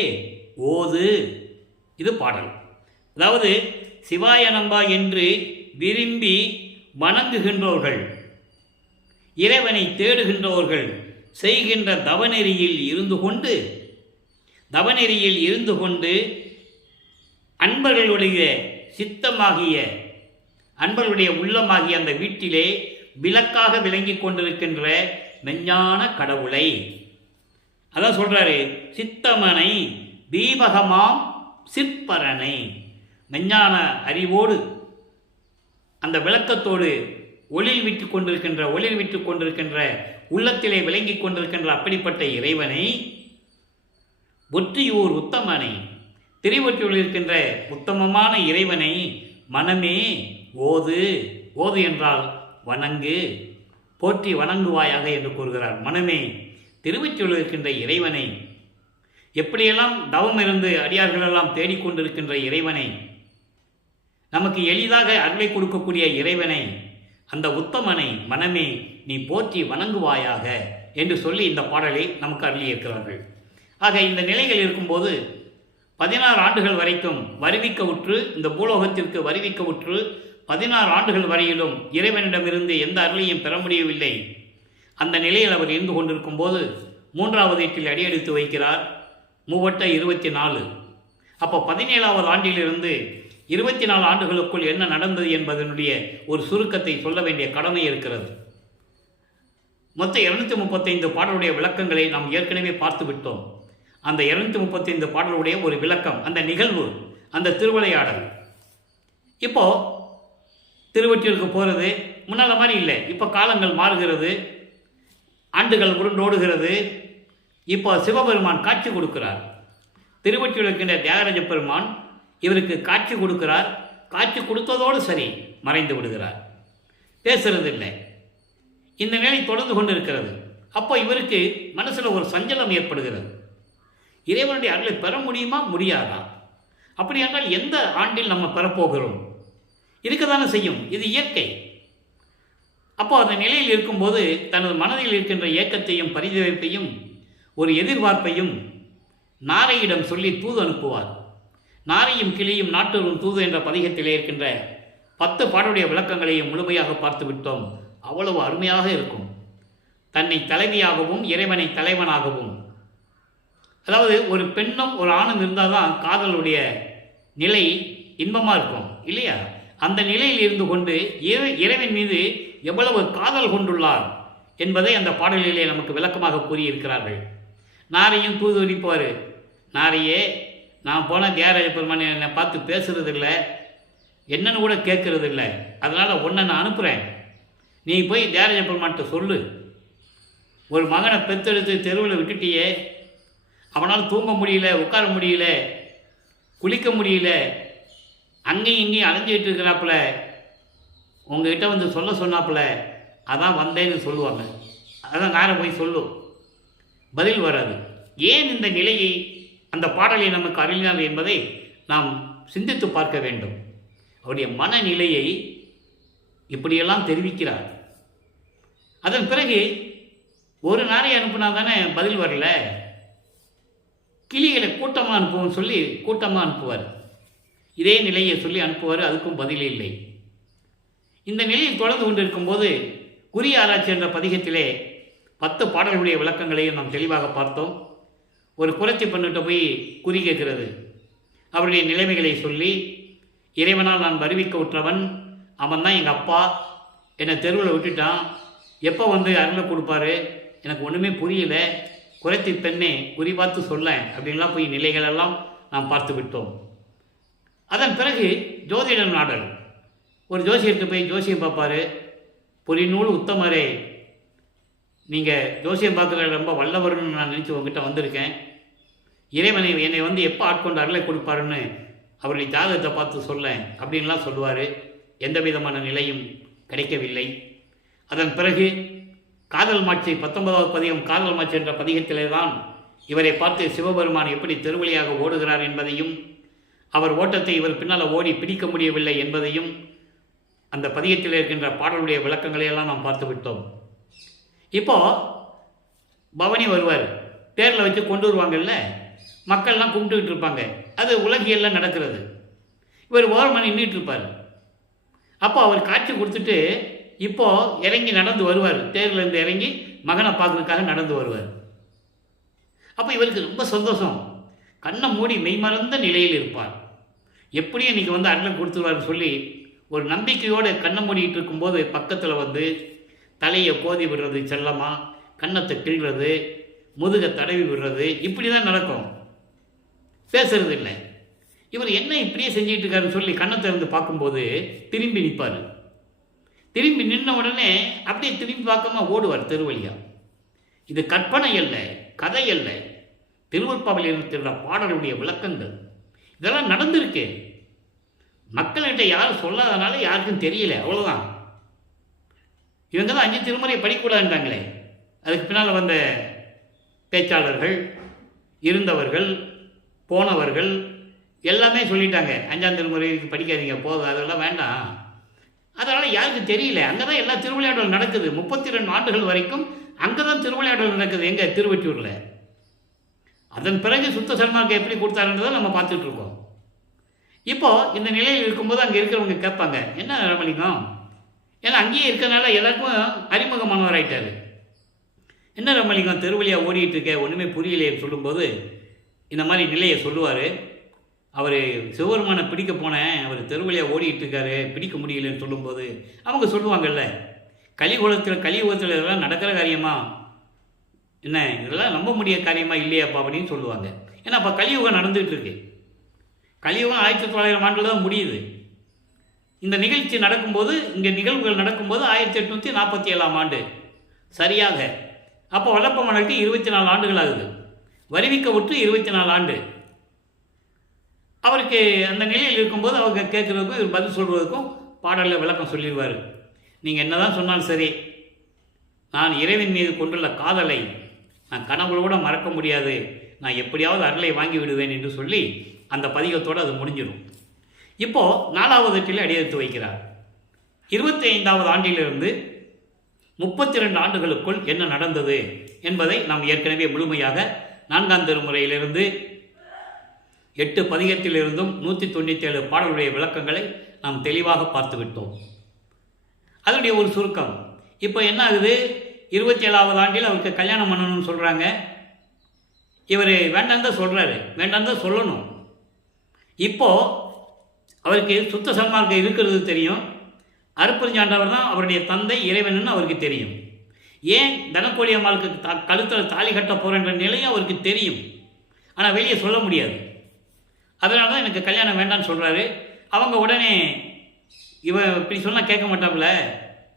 ஓது. இது பாடல். அதாவது சிவாய நம்பா என்று விரும்பி வணங்குகின்றவர்கள், இறைவனை தேடுகின்றவர்கள் செய்கின்ற தவநெறியில் இருந்து கொண்டு அன்பர்களுடைய சித்தமாகிய அன்பர்களுடைய உள்ளமாகிய அந்த வீட்டிலே விளக்காக விளங்கி கொண்டிருக்கின்ற மெஞ்ஞான கடவுளை, அதான் சொல்றாரு, சித்தமனை தீபகமாம் சிற்பரனை, மெஞ்ஞான அறிவோடு அந்த விளக்கத்தோடு ஒளிர் விட்டு கொண்டிருக்கின்ற உள்ளத்திலே விளங்கி கொண்டிருக்கின்ற அப்படிப்பட்ட இறைவனை, ஒற்றியூர் உத்தமனை, திருவொற்றியூரில் இருக்கின்ற உத்தமமான இறைவனை மனமே ஓது. ஓது என்றால் வணங்கு, போற்றி வணங்குவாயாக என்று கூறுகிறார். மனமே திருவொற்றியூரில் இருக்கின்ற இறைவனை, எப்படியெல்லாம் தவம் இருந்து அடியார்களெல்லாம் தேடிக்கொண்டிருக்கின்ற இறைவனை, நமக்கு எளிதாக அருளை கொடுக்கக்கூடிய இறைவனை, அந்த உத்தமனை மனமே நீ போற்றி வணங்குவாயாக என்று சொல்லி இந்த பாடலை நமக்கு அருளியிருக்கிறார்கள். ஆக இந்த நிலைகள் இருக்கும்போது 16 ஆண்டுகள் வரைக்கும் வருவிக்க உற்று, இந்த பூலோகத்திற்கு வருவிக்க உற்று 16 ஆண்டுகள் வரையிலும் இறைவனிடமிருந்து எந்த அருளையும் பெற முடியவில்லை. அந்த நிலையில் அவர் இருந்து கொண்டிருக்கும் போது 3வது எட்டில் அடியெடுத்து வைக்கிறார். 3 24. அப்போ 17வது ஆண்டிலிருந்து 24 ஆண்டுகளுக்குள் என்ன நடந்தது என்பதனுடைய ஒரு சுருக்கத்தை சொல்ல வேண்டிய கடமை இருக்கிறது. மொத்தம் 235 பாடலுடைய விளக்கங்களை நாம் ஏற்கனவே பார்த்து விட்டோம். அந்த 235 பாடலுடைய ஒரு விளக்கம், அந்த நிகழ்வு, அந்த திருவிளையாடல். இப்போ திருவொற்றியூருக்கு போகிறது முன்னால் மாதிரி இல்லை. இப்போ காலங்கள் மாறுகிறது, ஆண்டுகள் உருண்டோடுகிறது. இப்போ சிவபெருமான் காட்சி கொடுக்கிறார். திருவொற்றியூரில் இருக்கின்ற தியாகராஜ பெருமான் இவருக்கு காட்சி கொடுக்கிறார். காட்சி கொடுத்ததோடு சரி, மறைந்து விடுகிறார், பேசுறதில்லை. இந்த நிலை தொடர்ந்து கொண்டு இருக்கிறது. அப்போ இவருக்கு மனசில் ஒரு சஞ்சலம் ஏற்படுகிறது. இறைவனுடைய அருளை பெற முடியுமா முடியாதா? அப்படி என்றால் எந்த ஆண்டில் நம்ம பெறப்போகிறோம்? இருக்கத்தானே செய்யும், இது இயற்கை. அப்போ அந்த நிலையில் இருக்கும்போது தனது மனதில் இருக்கின்ற ஏக்கத்தையும் பரிதவிப்பையும் ஒரு எதிர்பார்ப்பையும் நாரையிடம் சொல்லி தூது அனுப்புவார். நாரையும் கிளியும் நாட்டூரும் தூது என்ற பதிகத்திலே இருக்கின்ற 10 பாடலுடைய விளக்கங்களையும் முழுமையாக பார்த்து விட்டோம். அவ்வளவு அருமையாக இருக்கும். தன்னை தலைவியாகவும் இறைவனை தலைவனாகவும், அதாவது ஒரு பெண்ணும் ஒரு ஆணும் இருந்தால் தான் காதலுடைய நிலை இன்பமாக இருக்கும் இல்லையா? அந்த நிலையில் இருந்து கொண்டு இறைவன் மீது எவ்வளவு காதல் கொண்டுள்ளார் என்பதை அந்த பாடலிலே நமக்கு விளக்கமாக கூறியிருக்கிறார்கள். நாரையும் தூது அனுப்புவார். நாரையே, நான் போன தியாகராஜ பெருமான் என்னை பார்த்து பேசுறதில்ல, என்னன்னு கூட கேட்கறதில்ல, அதனால் உன்னை நான் அனுப்புகிறேன். நீ போய் தியாகராஜ பெருமான்கிட்ட சொல்லு, ஒரு மகனை பெற்றெடுத்து தெருவில் விட்டுட்டியே, அவனால் தூங்க முடியல, உட்கார முடியல, குளிக்க முடியல, அங்கேயும் இங்கேயும் அலைஞ்சிக்கிட்டு இருக்கிறாப்புல, உங்ககிட்ட வந்து சொல்ல சொன்னாப்புல, அதான் வந்தேன்னு சொல்லுவாங்க. அதான் நேரம் போய் சொல்லும், பதில் வராது. ஏன் இந்த நிலையை அந்த பாடலை நமக்கு அருளினார் என்பதை நாம் சிந்தித்து பார்க்க வேண்டும். அவருடைய மனநிலையை இப்படியெல்லாம் தெரிவிக்கிறார். அதன் பிறகு ஒரு நாரை அனுப்புனா தானே பதில் வரல, கிளிகளை கூட்டமாக அனுப்புவோம் சொல்லி கூட்டமாக அனுப்புவார். இதே நிலையை சொல்லி அனுப்புவார், அதுக்கும் பதில் இல்லை. இந்த நிலையில் தொடர்ந்து கொண்டிருக்கும்போது குறி ஆராய்ச்சி என்ற பதிகத்திலே 10 பாடல்களுடைய விளக்கங்களையும் நாம் தெளிவாக பார்த்தோம். ஒரு குறைச்சி பண்ணிட்ட போய் குறி கேட்கிறது. அவருடைய நிலைமைகளை சொல்லி, இறைவனால் நான் வருவிக்க உற்றவன், அவன் தான் எங்கள் அப்பா, என்னை தெருவில் விட்டுட்டான், எப்போ வந்து அருளை கொடுப்பாரு, எனக்கு ஒன்றுமே புரியல, குறைத்தி பெண்ணே குறி பார்த்து சொல்ல அப்படின்லாம் போய் நிலைகளெல்லாம் நாம் பார்த்து விட்டோம். அதன் பிறகு ஜோதிடம் நாடல். ஒரு ஜோசியர்கிட்ட போய் ஜோசியம் பார்ப்பார். பொறிநூல் உத்தமரே, நீங்கள் ஜோசியம் பார்க்குற ரொம்ப வல்லவர்னு நான் நினச்சி உங்ககிட்ட வந்திருக்கேன். இறைவனை என்னை வந்து எப்போ ஆட்கொண்டு அருளை கொடுப்பாருன்னு அவருடைய ஜாதகத்தை பார்த்து சொல்ல அப்படின்லாம் சொல்லுவார். எந்த விதமான நிலையும் கிடைக்கவில்லை. அதன் பிறகு காதல் மாட்சி 19வது பதிகம் காதல் மாட்சி என்ற பதிகத்திலே தான் இவரை பார்த்து சிவபெருமான் எப்படி திருவழியாக ஓடுகிறார் என்பதையும் அவர் ஓட்டத்தை இவர் பின்னால் ஓடி பிடிக்க முடியவில்லை என்பதையும் அந்த பதிகத்தில் இருக்கின்ற பாடலுடைய விளக்கங்களையெல்லாம் நாம் பார்த்து விட்டோம். இப்போது பவனி வருவார், தேரில் வச்சு கொண்டு வருவாங்கல்ல, மக்கள்லாம் கும்பிட்டுக்கிட்டு இருப்பாங்க. அது உலகியெல்லாம் நடக்கிறது. இவர் ஓரமாக நின்றுட்டு இருப்பார். அப்போ அவர் காட்சி கொடுத்துட்டு இப்போது இறங்கி நடந்து வருவார். தேர்லேருந்து இறங்கி மகனை பார்க்கறதுக்காக நடந்து வருவார். அப்போ இவருக்கு ரொம்ப சந்தோஷம். கண்ணை மூடி மெய்மறந்த நிலையில் இருப்பார். எப்படியும் இன்றைக்கி வந்து அருளை கொடுத்துருவார்னு சொல்லி ஒரு நம்பிக்கையோடு கண்ணை மூடிக்கிட்டு இருக்கும்போது பக்கத்தில் வந்து தலையை கோதி விடுறது, செல்லமாக கன்னத்தை கிள்றது, முதுகை தடவி விடுறது, இப்படி தான் நடக்கும். பேசுறது இல்லை. இவர் என்ன இப்படியே செஞ்சுக்கிட்டு இருக்காருன்னு சொல்லி கண்ணத்தை இருந்து பார்க்கும்போது திரும்பி நிற்பார். திரும்பி நின்ன உடனே அப்படியே திரும்பி பார்க்காம ஓடுவார் திருவழியா. இது கற்பனை அல்ல, கதை அல்ல, திருவருட்பாவில் இருக்கிற பாடலுடைய விளக்கங்கள். இதெல்லாம் நடந்திருக்கு. மக்கள்கிட்ட யாரும் சொல்லாதனால யாருக்கும் தெரியல, அவ்வளோதான். இவங்க தான் 5 திருமுறை படிக்கூடாதுன்றாங்களே. அதுக்கு பின்னால் வந்த பேச்சாளர்கள், இருந்தவர்கள், போனவர்கள் எல்லாமே சொல்லிட்டாங்க, 5ஆம் திருமுறைக்கு படிக்காதீங்க, போதும், அதெல்லாம் வேண்டாம். அதனால் யாருக்கும் தெரியல. அங்கே தான் எல்லா திருவிளையாடலும் நடக்குது. 32 ஆண்டுகள் வரைக்கும் அங்கே தான் திருவிளையாடல் நடக்குது. எங்கே? திருவொற்றியூரில். அதன் பிறகு சுத்த சன்மார்க்கம் எப்படி கொடுத்தாருன்றதை நம்ம பார்த்துட்டு இருக்கோம். இப்போது இந்த நிலையில் இருக்கும்போது அங்கே இருக்கிறவங்க கேட்பாங்க, என்ன ரமலிங்கம்? ஏன்னா அங்கேயே இருக்கிறனால எல்லாருக்கும் அறிமுகமானவர் ஆகிட்டார். என்ன ரமலிங்கம் திருவழியாக ஓடிட்டு இருக்க, ஒன்றுமே புரியலையே சொல்லும்போது இந்த மாதிரி நிலையை சொல்லுவார். அவர் சிவபெருமானை பிடிக்க போனேன், அவர் திருவழியாக ஓடிட்டு இருக்காரு, பிடிக்க முடியலன்னு சொல்லும்போது அவங்க சொல்லுவாங்கல்ல, கலியுகத்தில் இதெல்லாம் நடக்கிற காரியமா என்ன, இதெல்லாம் நம்ப முடிய காரியமா இல்லையாப்பா அப்படின்னு சொல்லுவாங்க. ஏன்னா அப்போ கலியுகம் நடந்துகிட்டு இருக்கு. கலியுகம் 1900 ஆண்டில் தான் முடியுது. இந்த நிகழ்ச்சி நடக்கும்போது, இங்கே நிகழ்வுகள் நடக்கும்போது 1847ஆம் ஆண்டு சரியாக. அப்போ வல்லப்ப மன்னருக்கு 24 ஆண்டுகள் ஆகுது. வருவிக்க விட்டு 24 ஆண்டு. அவருக்கு அந்த நிலையில் இருக்கும்போது அவங்க கேட்குறதுக்கும் இவர் பதில் சொல்வதற்கும் பாடலில் விளக்கம் சொல்லிடுவார். நீங்கள் என்ன தான் சொன்னாலும் சரி, நான் இறைவன் மீது கொண்டுள்ள காதலை நான் கனவுளோட மறக்க முடியாது, நான் எப்படியாவது அருளை வாங்கி விடுவேன் என்று சொல்லி அந்த பதிகத்தோடு அது முடிஞ்சிடும். இப்போது 4வது எட்டில் அடியெடுத்து வைக்கிறார். 25வது ஆண்டிலிருந்து 32 ஆண்டுகளுக்குள் என்ன நடந்தது என்பதை நாம் ஏற்கனவே முழுமையாக 4ஆம் திருமுறையிலிருந்து 8 பதிகத்திலிருந்தும் 197 பாடலுடைய விளக்கங்களை நாம் தெளிவாக பார்த்து விட்டோம். அதனுடைய ஒரு சுருக்கம். இப்போ என்ன ஆகுது? 27வது ஆண்டில் அவருக்கு கல்யாணம் பண்ணணும்னு சொல்கிறாங்க. இவர் வேண்டாம் தான் சொல்கிறாரு, வேண்டாம் தான் சொல்லணும். இப்போது அவருக்கு சுத்த சன்மார்க்கம் இருக்கிறது தெரியும். அருட்பெருஞ்சாண்டவர் தான் அவருடைய தந்தை, இறைவன் அவருக்கு தெரியும். ஏன் தனக்கோடி அம்மாளுக்கு கழுத்தில் தாலி கட்ட போகிறன்ற நிலையும் அவருக்கு தெரியும். ஆனால் வெளியே சொல்ல முடியாது. அதனால தான் எனக்கு கல்யாணம் வேண்டான்னு சொல்கிறாரு. அவங்க உடனே இவன் இப்படி சொன்னால் கேட்க மாட்டாப்புல,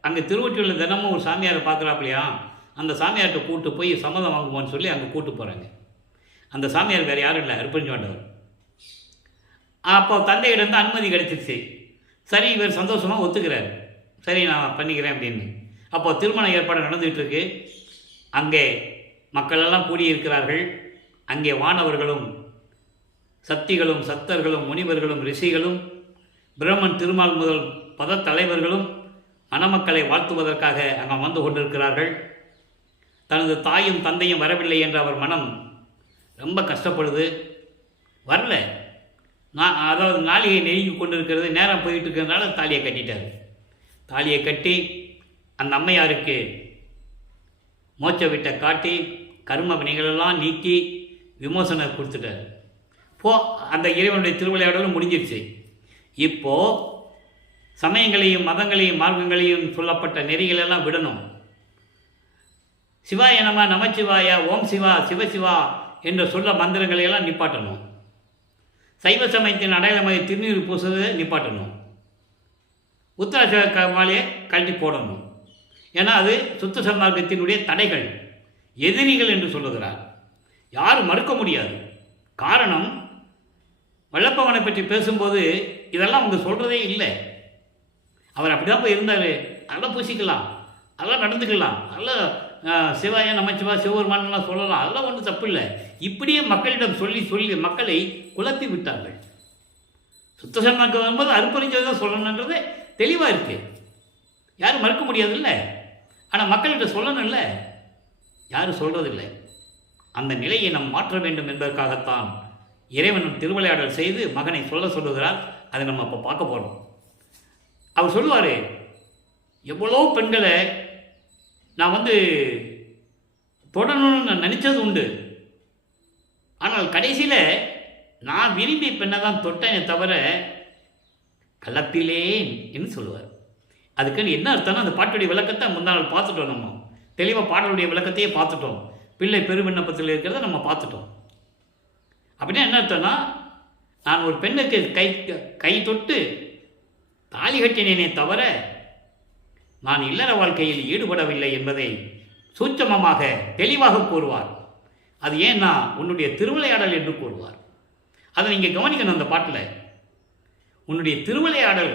அங்கே திருவொற்றியூரில் தினமும் ஒரு சாமியாரை பார்க்குறாப்புலையா, அந்த சாமியார்கிட்ட கூப்பிட்டு போய் சம்மதம் வாங்குவோன்னு சொல்லி அங்கே கூப்பிட்டு போகிறாங்க. அந்த சாமியார் வேறு யாரும் இல்லை, அருட்பெருஞ்சாண்டவர். அப்போ தந்தையிடம் அனுமதி கிடைச்சிருச்சு. சரி, இவர் சந்தோஷமாக ஒத்துக்கிறார். சரி, நான் பண்ணிக்கிறேன் அப்படின்னு. அப்போ திருமண ஏற்பாடு நடந்துகிட்டு இருக்கு. அங்கே மக்களெல்லாம் கூடியிருக்கிறார்கள். அங்கே வானவர்களும் சக்திகளும் சத்தர்களும் முனிவர்களும் ரிஷிகளும் பிரம்மன் திருமால் முதல் பத தலைவர்களும் மணமக்களை வாழ்த்துவதற்காக அங்கே வந்து கொண்டிருக்கிறார்கள். தனது தாயும் தந்தையும் வரவில்லை என்ற அவர் மனம் ரொம்ப கஷ்டப்படுது. வரல, அதாவது நாளிகை நெருங்கி கொண்டிருக்கிறது, நேரம் போயிட்டு இருக்கிறதுனால தாலியை கட்டிட்டார். தாலியை கட்டி அந்த அம்மையாருக்கு மோட்ச விட்ட காட்டி கர்ம வினைகளெல்லாம் நீக்கி விமோசனம் கொடுத்துட்டார். அந்த இறைவனுடைய திருவிளையாடலும் முடிஞ்சிருச்சு. இப்போது சமயங்களையும் மதங்களையும் மார்க்கங்களையும் சொல்லப்பட்ட நெறிகளெல்லாம் விடணும். சிவாய நம, நமச்சிவாயா, ஓம் சிவா, சிவசிவா என்று சொல்ல மந்திரங்களையெல்லாம் நிப்பாட்டணும். சைவ சமயத்தின் அடையாளமாக திருநீர் பூசுவதை நிப்பாட்டணும். உத்தராட்ச மாலையை கழட்டி போடணும். ஏன்னா அது சுத்த சன்மார்க்கத்தினுடைய தடைகள், எதிரிகள் என்று சொல்லுகிறார். யாரும் மறுக்க முடியாது. காரணம், வல்லப்பவனை பற்றி பேசும்போது இதெல்லாம் அவங்க சொல்கிறதே இல்லை. அவர் அப்படி தான் போய் இருந்தார். அதெல்லாம் பூசிக்கலாம், அதெல்லாம் நடந்துக்கலாம், அதெல்லாம் சிவாய நமச்சிவா சிவபெருமானெலாம் சொல்லலாம், அதெல்லாம் ஒன்றும் தப்பு இல்லை. இப்படியே மக்களிடம் சொல்லி சொல்லி மக்களை குழப்பி விட்டார்கள். சுத்த சன்மார்க்கம் வரும்போது அருப்பறிஞ்சதை தான் சொல்லணுன்றது தெளிவாக இருக்குது, யாரும் மறுக்க முடியாதுல்ல. ஆனால் மக்கள்கிட்ட சொல்லணும்ல, யாரும் சொல்கிறதில்லை. அந்த நிலையை நாம் மாற்ற வேண்டும் என்பதற்காகத்தான் இறைவன் திருவிளையாடல் செய்து மகனை சொல்லுகிறார். அதை நம்ம இப்போ பார்க்க போகிறோம். அவர் சொல்லுவார், எவ்வளோ பெண்களை நான் தொடரணும்னு நான் நினச்சது உண்டு, ஆனால் கடைசியில் நான் விரும்பிய பெண்ணை தான் தொட்டேனே தவிர கலப்பிலேன் என்று சொல்லுவார். அதுக்குன்னு என்ன அர்த்தம்னா, அந்த பாட்டுடைய விளக்கத்தை முந்தா நாள் பார்த்துட்டோம். நம்ம தெளிவாக பாடலுடைய விளக்கத்தையே பார்த்துட்டோம். பிள்ளை பெருவிண்ணப்பத்தில் இருக்கிறத நம்ம பார்த்துட்டோம். அப்படின்னா என்ன அர்த்தம்னா, நான் ஒரு பெண்ணுக்கு கை தொட்டு தாலி கட்டினேனே தவிர நான் இல்லற வாழ்க்கையில் ஈடுபடவில்லை என்பதை சூட்சமமாக தெளிவாக கூறுவார். அது ஏன்னா உன்னுடைய திருவிளையாடல் என்று கூறுவார். அதை நீங்கள் கவனிக்கணும். அந்த பாட்டில் உன்னுடைய திருவிளையாடல்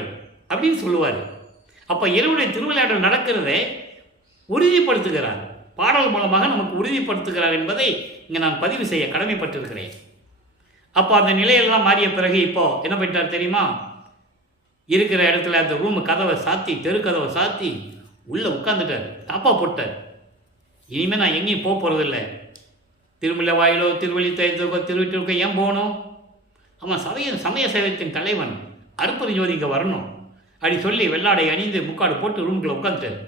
அப்படின்னு சொல்லுவார். அப்போ இறைவனுடைய திருவிளையாடல் நடக்கிறதை உறுதிப்படுத்துகிறார், பாடல் மூலமாக நமக்கு உறுதிப்படுத்துகிறார் என்பதை இங்கே நான் பதிவு செய்ய கடமைப்பட்டிருக்கிறேன். அப்போ அந்த நிலையெல்லாம் மாறிய பிறகு இப்போது என்ன பண்ணிட்டார் தெரியுமா? இருக்கிற இடத்துல அந்த ரூமு கதவை சாத்தி, தெருக்கதவை சாத்தி உள்ளே உட்காந்துட்டார், தாப்பா போட்டார். இனிமேல் நான் எங்கேயும் போகிறதில்லை. திருமலை வாயிலோ திருவள்ளி தயத்துக்கோ திருவிட்டிற்கோ ஏன் போகணும்? ஆமாம், சமய சேவத்தின் தலைவன் அருப்பதி ஜோதி இங்கே வரணும் அப்படி சொல்லி வெள்ளாடை அணிந்து முக்காடு போட்டு ரூமுக்குள்ளே உட்காந்துட்டார்.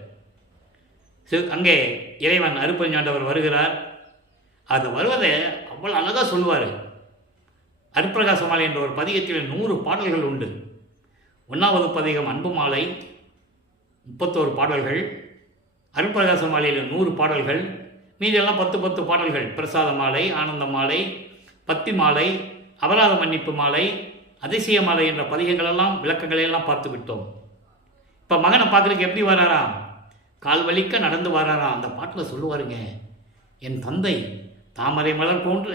அங்கே இறைவன் அருப்பஞ்சாண்டவர் வருகிறார். அது வருவதை அவ்வளோ அழகாக சொல்லுவார். அருப்பிரகாசமாலை என்ற ஒரு பதிகத்தில் 100 பாடல்கள் உண்டு. 1வது பதிகம் அன்பு மாலை 31 பாடல்கள், அருப்பிரகாச மாலையில் 100 பாடல்கள், மீதெல்லாம் 10 பாடல்கள். பிரசாத மாலை, ஆனந்த மாலை, பத்தி மாலை, அபராத மன்னிப்பு மாலை, அதிசய மாலை என்ற பதிகங்களெல்லாம் விளக்கங்களையெல்லாம் பார்த்து விட்டோம். இப்போ மகனை பார்க்குறதுக்கு எப்படி வராராம்? கால் வலிக்க நடந்து வராராம். அந்த பாட்டில் சொல்லுவாருங்க, என் தந்தை தாமரை மலர் போன்ற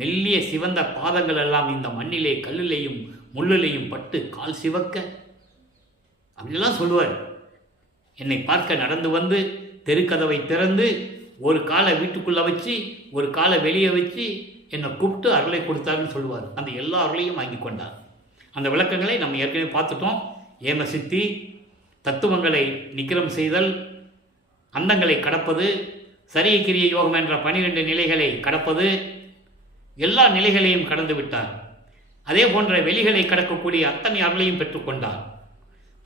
மெல்லிய சிவந்த பாதங்கள் எல்லாம் இந்த மண்ணிலே கல்லிலேயும் முள்ளிலையும் பட்டு கால் சிவக்க அப்படிலாம் சொல்லுவார். என்னை பார்க்க நடந்து வந்து தெருக்கதவை திறந்து ஒரு காலை வீட்டுக்குள்ளே வச்சு ஒரு காலை வெளியே வச்சு என்னை கூப்பிட்டு அருளை கொடுத்தாருன்னு சொல்லுவார். அந்த எல்லா அருளையும் வாங்கி கொண்டார். அந்த விளக்கங்களை நம்ம ஏற்கனவே பார்த்துட்டோம். ஏம சித்தி, தத்துவங்களை நிக்கிரம் செய்தல், அந்தங்களை கடப்பது, சரிய கிரிய யோகம் என்ற 12 நிலைகளை கடப்பது, எல்லா நிலைகளையும் கடந்து விட்டார். அதே போன்ற வெளிகளை கடக்கக்கூடிய அத்தனை அருளையும் பெற்றுக்கொண்டார்.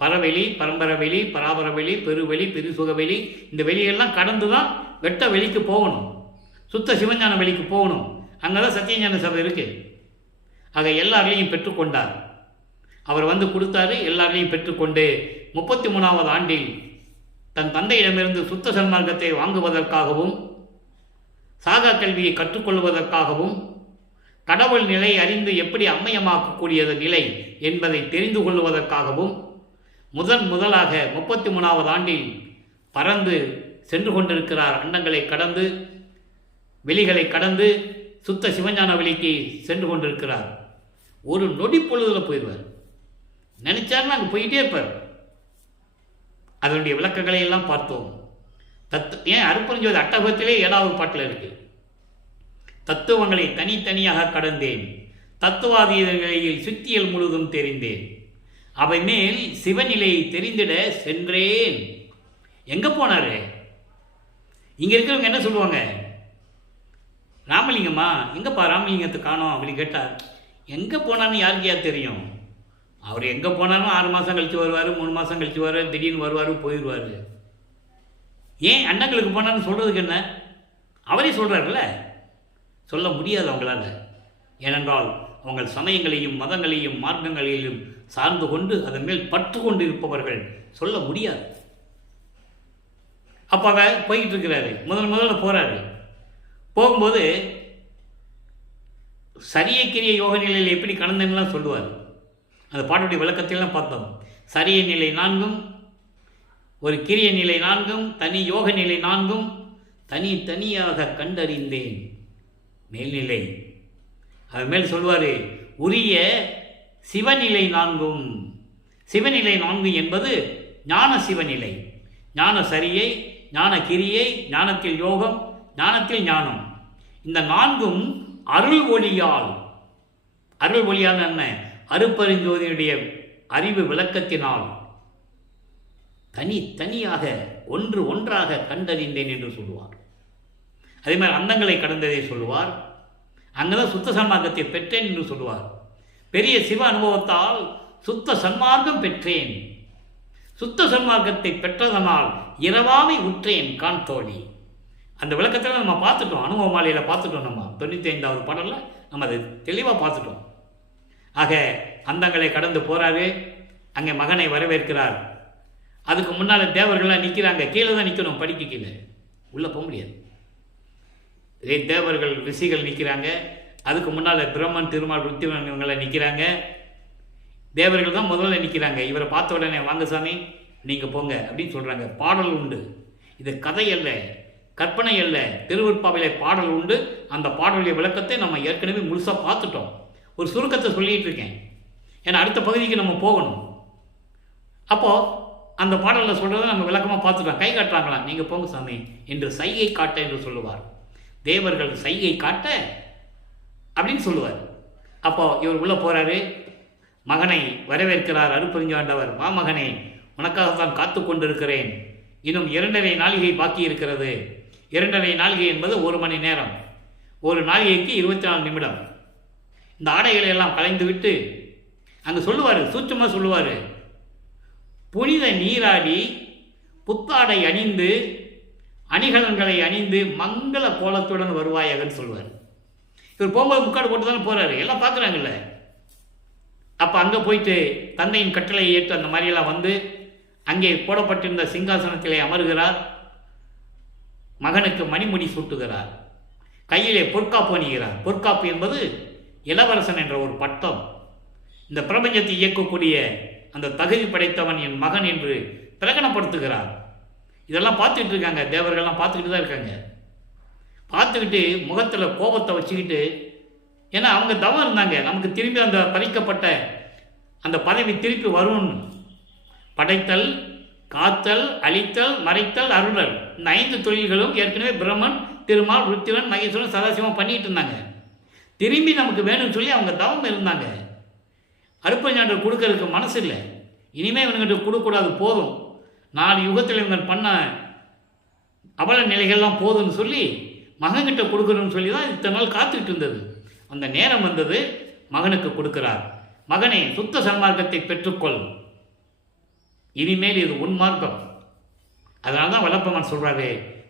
பரவெளி, பரம்பரவெளி, பராபரவெளி, பெருவெளி, பெருசுகவெளி, இந்த வெளியெல்லாம் கடந்து தான் வெட்ட வெளிக்கு போகணும், சுத்த சிவஞான வெளிக்கு போகணும். அங்கே தான் சத்தியஞான சபை இருக்குது. ஆக எல்லாரையும் பெற்றுக்கொண்டார். அவர் கொடுத்தாரு, எல்லாரையும் பெற்றுக்கொண்டு 33வது ஆண்டில் தன் தந்தையிடமிருந்து சுத்த சன்மார்க்கத்தை வாங்குவதற்காகவும் சாகா கல்வியை கற்றுக்கொள்வதற்காகவும் கடவுள் நிலை அறிந்து எப்படி அம்மையமாக்கக்கூடியது நிலை என்பதை தெரிந்து கொள்வதற்காகவும் முதலாக 33வது ஆண்டில் பறந்து சென்று கொண்டிருக்கிறார். அண்டங்களை கடந்து, வெளிகளை கடந்து சுத்த சிவஞான வெளிக்கு சென்று கொண்டிருக்கிறார். ஒரு நொடி பொழுதில் போயிடுவார். நினைச்சாருன்னா அங்கே போயிட்டே இருப்பார். அதனுடைய விளக்கங்களை எல்லாம் பார்த்தோம். ஏன் அருப்பறிஞ்சோதி அட்டகத்திலே 7வது பாட்டில் இருக்கு. தத்துவங்களை தனித்தனியாக கடந்தேன், தத்துவாதீத நிலையில் சித்தியல் முழுதும் தெரிந்தேன், அவை மேல் சிவநிலையை தெரிந்திட சென்றேன். எங்கே போனாரு? இங்கே இருக்கிறவங்க என்ன சொல்லுவாங்க? ராமலிங்கம்மா எங்கப்பா ராமலிங்கத்தை காணோம் அப்படின்னு கேட்டார். எங்கே போனான்னு யாருக்கையா தெரியும்? அவர் எங்கே போனாலும் 6 மாதம் கழித்து வருவார், 3 மாதம் கழித்து வருவார், திடீர்னு வருவார், போயிடுவார். ஏன் அண்ணங்களுக்கு போனான்னு சொல்கிறதுக்கு என்ன? அவரே சொல்கிறார்ல, சொல்ல முடியாது அவங்களால. ஏனென்றால் அவங்க சமயங்களையும் மதங்களையும் மார்க்கங்களையும் சார்ந்து கொண்டு அதன் மேல் பற்று கொண்டு இருப்பவர்கள் சொல்ல முடியாது. அப்போ அவர் போய்கிட்டு இருக்கிறாரு. முதல்ல போகிறாரு. போகும்போது சரியக்கிரிய யோக நிலையில் எப்படி கடந்தெல்லாம் சொல்லுவார். அந்த பாட்டுடைய விளக்கத்திலாம் பார்த்தோம். சரிய நிலை 4ம் ஒரு கிரிய நிலை 4ம் தனி யோக நிலை 4ம் தனியாக கண்டறிந்தேன். மேல்நிலை. அது மேல் சொல்வார், உரிய சிவநிலை 4ம். சிவநிலை 4 என்பது ஞான சிவநிலை. ஞான சரியை, ஞான கிரியை, ஞானத்தில் யோகம், ஞானத்தில் ஞானம். இந்த 4ம் அருள் ஒளியால். அருள் ஒளியால் என்ன? அருட்பெருஞ்சோதியுடைய அறிவு விளக்கத்தினால் தனியாக ஒன்றாக கண்டறிந்தேன் என்று சொல்லுவார். அதே மாதிரி அந்தங்களை கடந்ததை சொல்லுவார். அங்கதான் சுத்த சன்மார்க்கத்தை பெற்றேன் என்று சொல்லுவார். பெரிய சிவ அனுபவத்தால் சுத்த சன்மார்க்கம் பெற்றேன். சுத்த சன்மார்க்கத்தை பெற்றதனால் இரவாமை உற்றேன் கான் தோழி. அந்த விளக்கத்தில் நம்ம பார்த்துட்டோம். அனுபவ மாலையில் பார்த்துட்டோம். நம்ம 95வது பாடலில் நம்ம அதை தெளிவாக பார்த்துட்டோம். ஆக அந்தங்களை கடந்து போறாரு. அங்கே மகனை வரவேற்கிறார். அதுக்கு முன்னால் தேவர்கள்லாம் நிற்கிறாங்க. கீழே தான் நிற்கணும், படிக்க கீழே உள்ளே போக முடியாது. தேவர்கள் ரிஷிகள் நிற்கிறாங்க. அதுக்கு முன்னால் பிரம்மன், திருமால், ருத்திரன் இவங்களை நிற்கிறாங்க. தேவர்கள் தான் முதல்ல நிற்கிறாங்க. இவரை பார்த்த உடனே வாங்க சாமி நீங்கள் போங்க அப்படின்னு சொல்கிறாங்க. பாடல் உண்டு. இது கதை அல்ல, கற்பனை அல்ல. திருவருட்பாவிலே பாடல் உண்டு. அந்த பாடலுடைய விளக்கத்தை நம்ம ஏற்கனவே முழுசாக பார்த்துட்டோம். ஒரு சுருக்கத்தை சொல்லிகிட்டு இருக்கேன். ஏன்னா அடுத்த பகுதிக்கு நம்ம போகணும். அப்போது அந்த பாடலில் சொல்கிறத நம்ம விளக்கமாக பார்த்துட்டோம். கை காட்டுறாங்களாம், நீங்கள் போங்க சாமி என்று சைகை காட்ட என்று சொல்லுவார். தேவர்கள் சைகை காட்ட அப்படின்னு சொல்லுவார். அப்போ இவர் உள்ளே போகிறாரு. மகனை வரவேற்கிறார். அருட்பெருஞ்சாண்டவர், வா மகனே, உனக்காகத்தான் காத்து கொண்டிருக்கிறேன். இன்னும் 2.5 நாளிகை பாக்கி இருக்கிறது. 2.5 நாளிகை என்பது 1 மணி நேரம். ஒரு நாளிகைக்கு 24 நிமிடம். இந்த ஆடைகளை எல்லாம் கலைந்து விட்டு அங்கே சொல்லுவார், சூட்சமாக சொல்லுவார், புனித நீராடி புத்தாடை அணிந்து அணிகலன்களை அணிந்து மங்கள கோலத்துடன் வருவாயகன்னு சொல்லுவார். இவர் போகும்போது முக்காடு போட்டு தானே போகிறாரு. எல்லாம் பார்க்குறாங்கல்ல. அப்போ அங்கே போயிட்டு தந்தையின் கட்டளை ஏற்று அந்த மாதிரியெல்லாம் வந்து அங்கே போடப்பட்டிருந்த சிங்காசனத்திலே அமர்கிறார். மகனுக்கு மணிமுடி சூட்டுகிறார். கையிலே பொற்காப்பு அணிகிறார். பொற்காப்பு என்பது இளவரசன் என்ற ஒரு பட்டம். இந்த பிரபஞ்சத்தை இயக்கக்கூடிய அந்த தகுதி படைத்தவன் என் மகன் என்று பிரகடனப்படுத்துகிறார். இதெல்லாம் பார்த்துக்கிட்டு இருக்காங்க. தேவர்கள்லாம் பார்த்துக்கிட்டு தான் இருக்காங்க. பார்த்துக்கிட்டு முகத்தில் கோபத்தை வச்சுக்கிட்டு, ஏன்னா அவங்க தவம் இருந்தாங்க. நமக்கு திரும்பி அந்த பறிக்கப்பட்ட அந்த பதவி திருப்பி வரும்னு. படைத்தல், காத்தல், அழித்தல், மறைத்தல், அருளல், இந்த 5 தொழில்களும் ஏற்கனவே பிரம்மன், திருமால், ருத்திரன், மகேஸ்வரன், சதாசிவம் பண்ணிட்டு இருந்தாங்க. திரும்பி நமக்கு வேணும்னு சொல்லி அவங்க தவம் இருந்தாங்க. அருட்பெருஞ்சாண்டவர் கொடுக்கறதுக்கு மனசு இல்லை. இனிமேல் இவனுங்கிட்ட கொடுக்கக்கூடாது, போதும், 4 யுகத்தில் இவங்க பண்ண அவல நிலைகள்லாம் போதும்னு சொல்லி மகன்கிட்ட கொடுக்கணும்னு சொல்லி தான் இத்தனை நாள் காத்துக்கிட்டு இருந்தது. அந்த நேரம் வந்தது. மகனுக்கு கொடுக்கிறார். மகனே, சுத்த சன்மார்க்கத்தை பெற்றுக்கொள். இனிமேல் இது உன் மார்க்கம். அதனால தான் வல்லப்பமான் சொல்கிறாரு,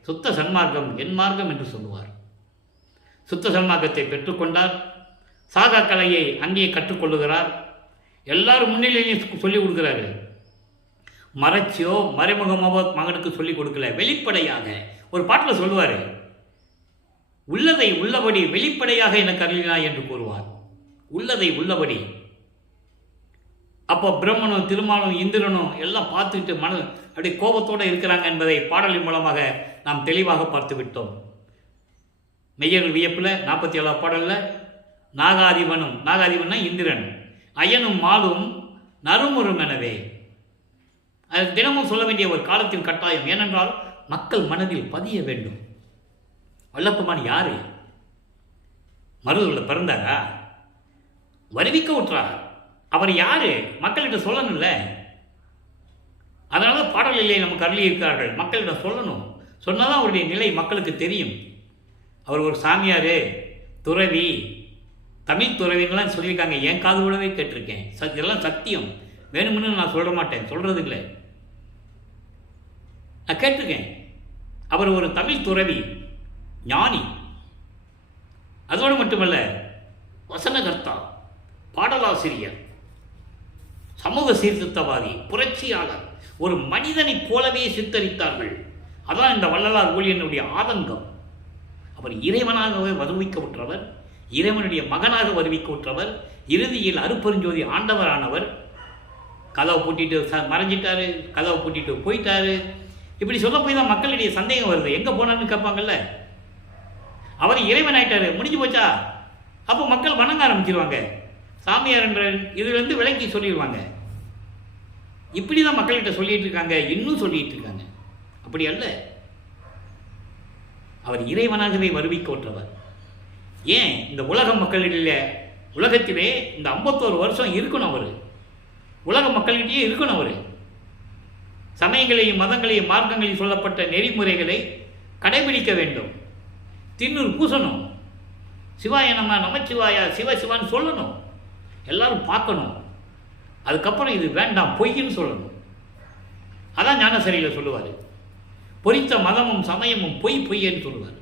சுத்த சன்மார்க்கம் என் மார்க்கம் என்று சொல்லுவார். சுத்த சன்மார்க்கத்தை பெற்றுக்கொண்டார். சாகா கலையை அங்கேயே கற்றுக்கொள்ளுகிறார். எல்லாரும் முன்னிலையும் சொல்லிக் கொடுக்குறாரு. மறைச்சியோ மறைமுகமாவோ மகனுக்கு சொல்லிக் கொடுக்கல, வெளிப்படையாக. ஒரு பாட்டில் சொல்லுவார், உள்ளதை உள்ளபடி வெளிப்படையாக எனக்கு அருளினாய் என்று கூறுவார். உள்ளதை உள்ளபடி. அப்போ பிரம்மனும், திருமாலும், இந்திரனும் எல்லாம் பார்த்துக்கிட்டு அப்படியே கோபத்தோடு இருக்கிறாங்க என்பதை பாடலின் மூலமாக நாம் தெளிவாக பார்த்து விட்டோம். மெய்யர்கள் வியப்பில் 47 பாடலில் நாகாதிபனும், நாகாதிபன்னா இந்திரன், அயனும் மாலும் நறுமுறும் எனவே. அது தினமும் சொல்ல வேண்டிய ஒரு காலத்தின் கட்டாயம். ஏனென்றால் மக்கள் மனதில் பதிய வேண்டும். வல்லப்பமான் யாரு? மருதுல பிறந்தாரா? வருவிக்க விட்டுறார். அவர் யாரு? மக்கள்கிட்ட சொல்லணும்ல. அதனால பாடலிலே நமக்கு அருளி இருக்கிறார்கள். மக்களிடம் சொல்லணும். சொன்னதான் அவருடைய நிலை மக்களுக்கு தெரியும். அவர் ஒரு சாமியார், துறவி, தமிழ் துறவின்லாம் சொல்லியிருக்காங்க. என் காது கூடவே கேட்டிருக்கேன். இதெல்லாம் சத்தியம். வேணும்னு நான் சொல்ல மாட்டேன், சொல்கிறது இல்லை. நான் கேட்டிருக்கேன். அவர் ஒரு தமிழ் துறவி, ஞானி. அதோடு மட்டுமல்ல, வசனகர்த்தா, பாடலாசிரியர், சமூக சீர்திருத்தவாதி, புரட்சியாளர். ஒரு மனிதனைப் போலவே சித்தரித்தார்கள். அதான் இந்த வள்ளலார் ஊழியனுடைய ஆதங்கம். அவர் இறைவனாகவே வருவிக்கப்பட்டவர், இறைவனுடைய மகனாக வருவிக்கப்பட்டவர், இறுதியில் அருட்பெருஞ்சோதி ஆண்டவரானவர். கதவை பூட்டிட்டு மறைஞ்சிட்டாரு, கதவை பூட்டிட்டு போயிட்டாரு. இப்படி சொல்ல போய் தான் மக்களிடையே சந்தேகம் வருது. எங்கே போனான்னு கேட்பாங்கல்ல. அவர் இறைவன் ஆயிட்டாரு, முடிஞ்சு போச்சா? அப்போ மக்கள் வணங்க ஆரம்பிச்சிருவாங்க. சாமியார் என்ற இதுலேருந்து விலக்கி சொல்லிடுவாங்க. இப்படி தான் மக்கள்கிட்ட சொல்லிட்டு இருக்காங்க, இன்னும் சொல்லிட்டு இருக்காங்க. அப்படி அல்ல, அவர் இறைவனாகவே வருவிக்கோற்றவர். ஏன் இந்த உலக மக்களிடையே, உலகத்திலே இந்த 51 வருஷம் இருக்கணும் அவர், உலக மக்கள்கிட்டயே இருக்கணும் அவர். சமயங்களையும் மதங்களையும் மார்க்கங்களையும் சொல்லப்பட்ட நெறிமுறைகளை கடைபிடிக்க வேண்டும். திண்ணூர் பூசணும், சிவாய நம்ம நமச்சிவாயா சிவசிவான்னு சொல்லணும், எல்லாரும் பார்க்கணும். அதுக்கப்புறம் இது வேண்டாம் பொய்ன்னு சொல்லணும். அதான் ஞானசரியில் சொல்லுவார், பொறித்த மதமும் சமயமும் பொய் பொய்யன்னு சொல்லுவார்.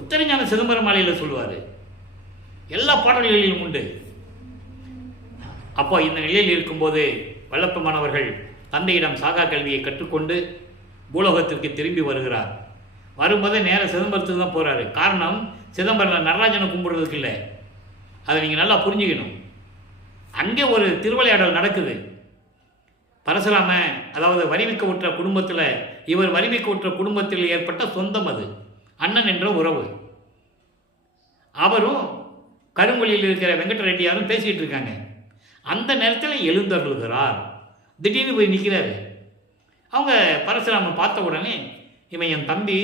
உத்தரஞான சிதம்பரம் மாலையில் சொல்லுவார், எல்லா பாடல்களிலும் உண்டு. அப்போ இந்த நிலையில் இருக்கும்போது வல்லப்பமானவர்கள் தந்தையிடம் சாகா கல்வியை கற்றுக்கொண்டு பூலோகத்திற்கு திரும்பி வருகிறார். வரும்போது நேராக சிதம்பரத்துக்கு தான் போகிறாரு. காரணம், சிதம்பரம் நடராஜனை கும்பிடுறதுக்கு இல்லை. அதை நீங்கள் நல்லா புரிஞ்சுக்கணும். அங்கே ஒரு திருவிளையாடல் நடக்குது. பரசுராம, அதாவது வரிவிக்க உற்ற குடும்பத்தில், இவர் வரிவிக்க உற்ற குடும்பத்தில் ஏற்பட்ட சொந்தம் அது, அண்ணன் என்ற உறவு. அவரும் கருங்குழியில் இருக்கிற வெங்கட ரெட்டியாரும் பேசிகிட்டு இருக்காங்க. அந்த நேரத்தில் எழுந்தருளுகிறார். திடீர்னு போய் நிற்கிறாரு. அவங்க பரசுராமன் பார்த்த உடனே, இவன் என் தம்பி,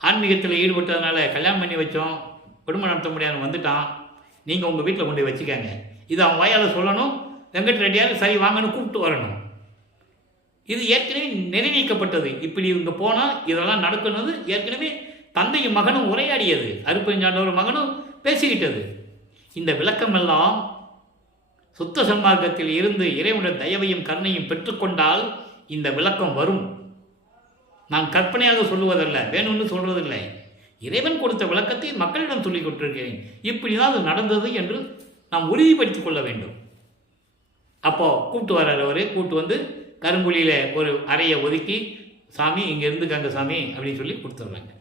ஆன்மீகத்தில் ஈடுபட்டதுனால கல்யாணம் பண்ணி வச்சோம், குடும்பம் நடத்த முடியாது வந்துட்டான், நீங்கள் உங்கள் வீட்டில் கொண்டு வச்சுக்காங்க. இது அவன் வாயால் சொல்லணும். வெங்கட ரெட்டியார் சரி வாங்கன்னு கூப்பிட்டு வரணும். இது ஏற்கனவே நிறைவேற்றப்பட்டது. இப்படி இவங்க போனால் இதெல்லாம் நடக்கணுது ஏற்கனவே தந்தையும் மகனும் உரையாடியது, அருப்பஞ்சாண்டவர் மகனும் பேசிக்கிட்டது. இந்த விளக்கமெல்லாம் சுத்த சன்மார்க்கத்தில் இருந்து இறைவனுடைய தயவையும் கருணையும் பெற்றுக்கொண்டால் இந்த விளக்கம் வரும். நான் கற்பனையாக சொல்லுவதல்ல, வேணும்னு சொல்வதில்லை. இறைவன் கொடுத்த விளக்கத்தை மக்களிடம் சொல்லிக் கொண்டிருக்கிறேன். இப்படி தான் அது நடந்தது என்று நாம் உறுதிப்படுத்திக் கொள்ள வேண்டும். அப்போது கூப்பிட்டு வர்றார். அவர் கூப்பிட்டு வந்து கருங்குழியில் ஒரு அறையை ஒதுக்கி, சாமி இங்கே இருந்துக்காங்க சாமி அப்படின்னு சொல்லி கொடுத்துட்றாங்க.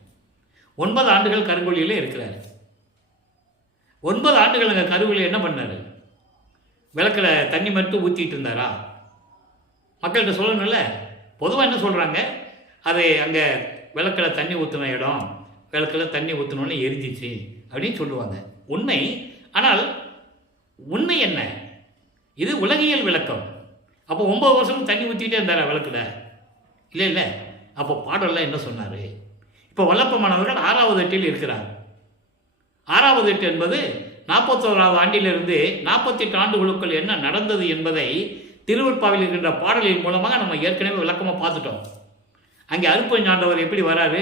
9 ஆண்டுகள் கருங்குழியில் இருக்கிறாரு. 9 ஆண்டுகள் அங்கே கருங்குழியில் என்ன பண்ணார்? விளக்கில் தண்ணி மட்டும் ஊற்றிட்டு இருந்தாரா? மக்கள்கிட்ட சொல்லணும்ல. பொதுவாக என்ன சொல்கிறாங்க, அது அங்கே விளக்கில் தண்ணி ஊற்றின இடம், விளக்கில் தண்ணி ஊற்றினோன்னு எரிஞ்சிச்சு அப்படின்னு சொல்லுவாங்க. உண்மை. ஆனால் உண்மை என்ன? இது உலகியல் விளக்கம். அப்போ 9 வருஷமும் தண்ணி ஊற்றிக்கிட்டே இருந்தாரா விளக்கில்? இல்லை இல்லை. அப்போ பாடலில் என்ன சொன்னார்? இப்போ வல்லப்பமானவர்கள் 6வது எட்டில் இருக்கிறார். 6வது எட்டு என்பது 41வது ஆண்டிலிருந்து 48 ஆண்டுகளுக்குள் என்ன நடந்தது என்பதை திருவருட்பாவில் இருக்கின்ற பாடலின் மூலமாக நம்ம ஏற்கனவே விளக்கமாக பார்த்துட்டோம். அங்கே அருப்பஞ்சாண்டவர் எப்படி வராரு,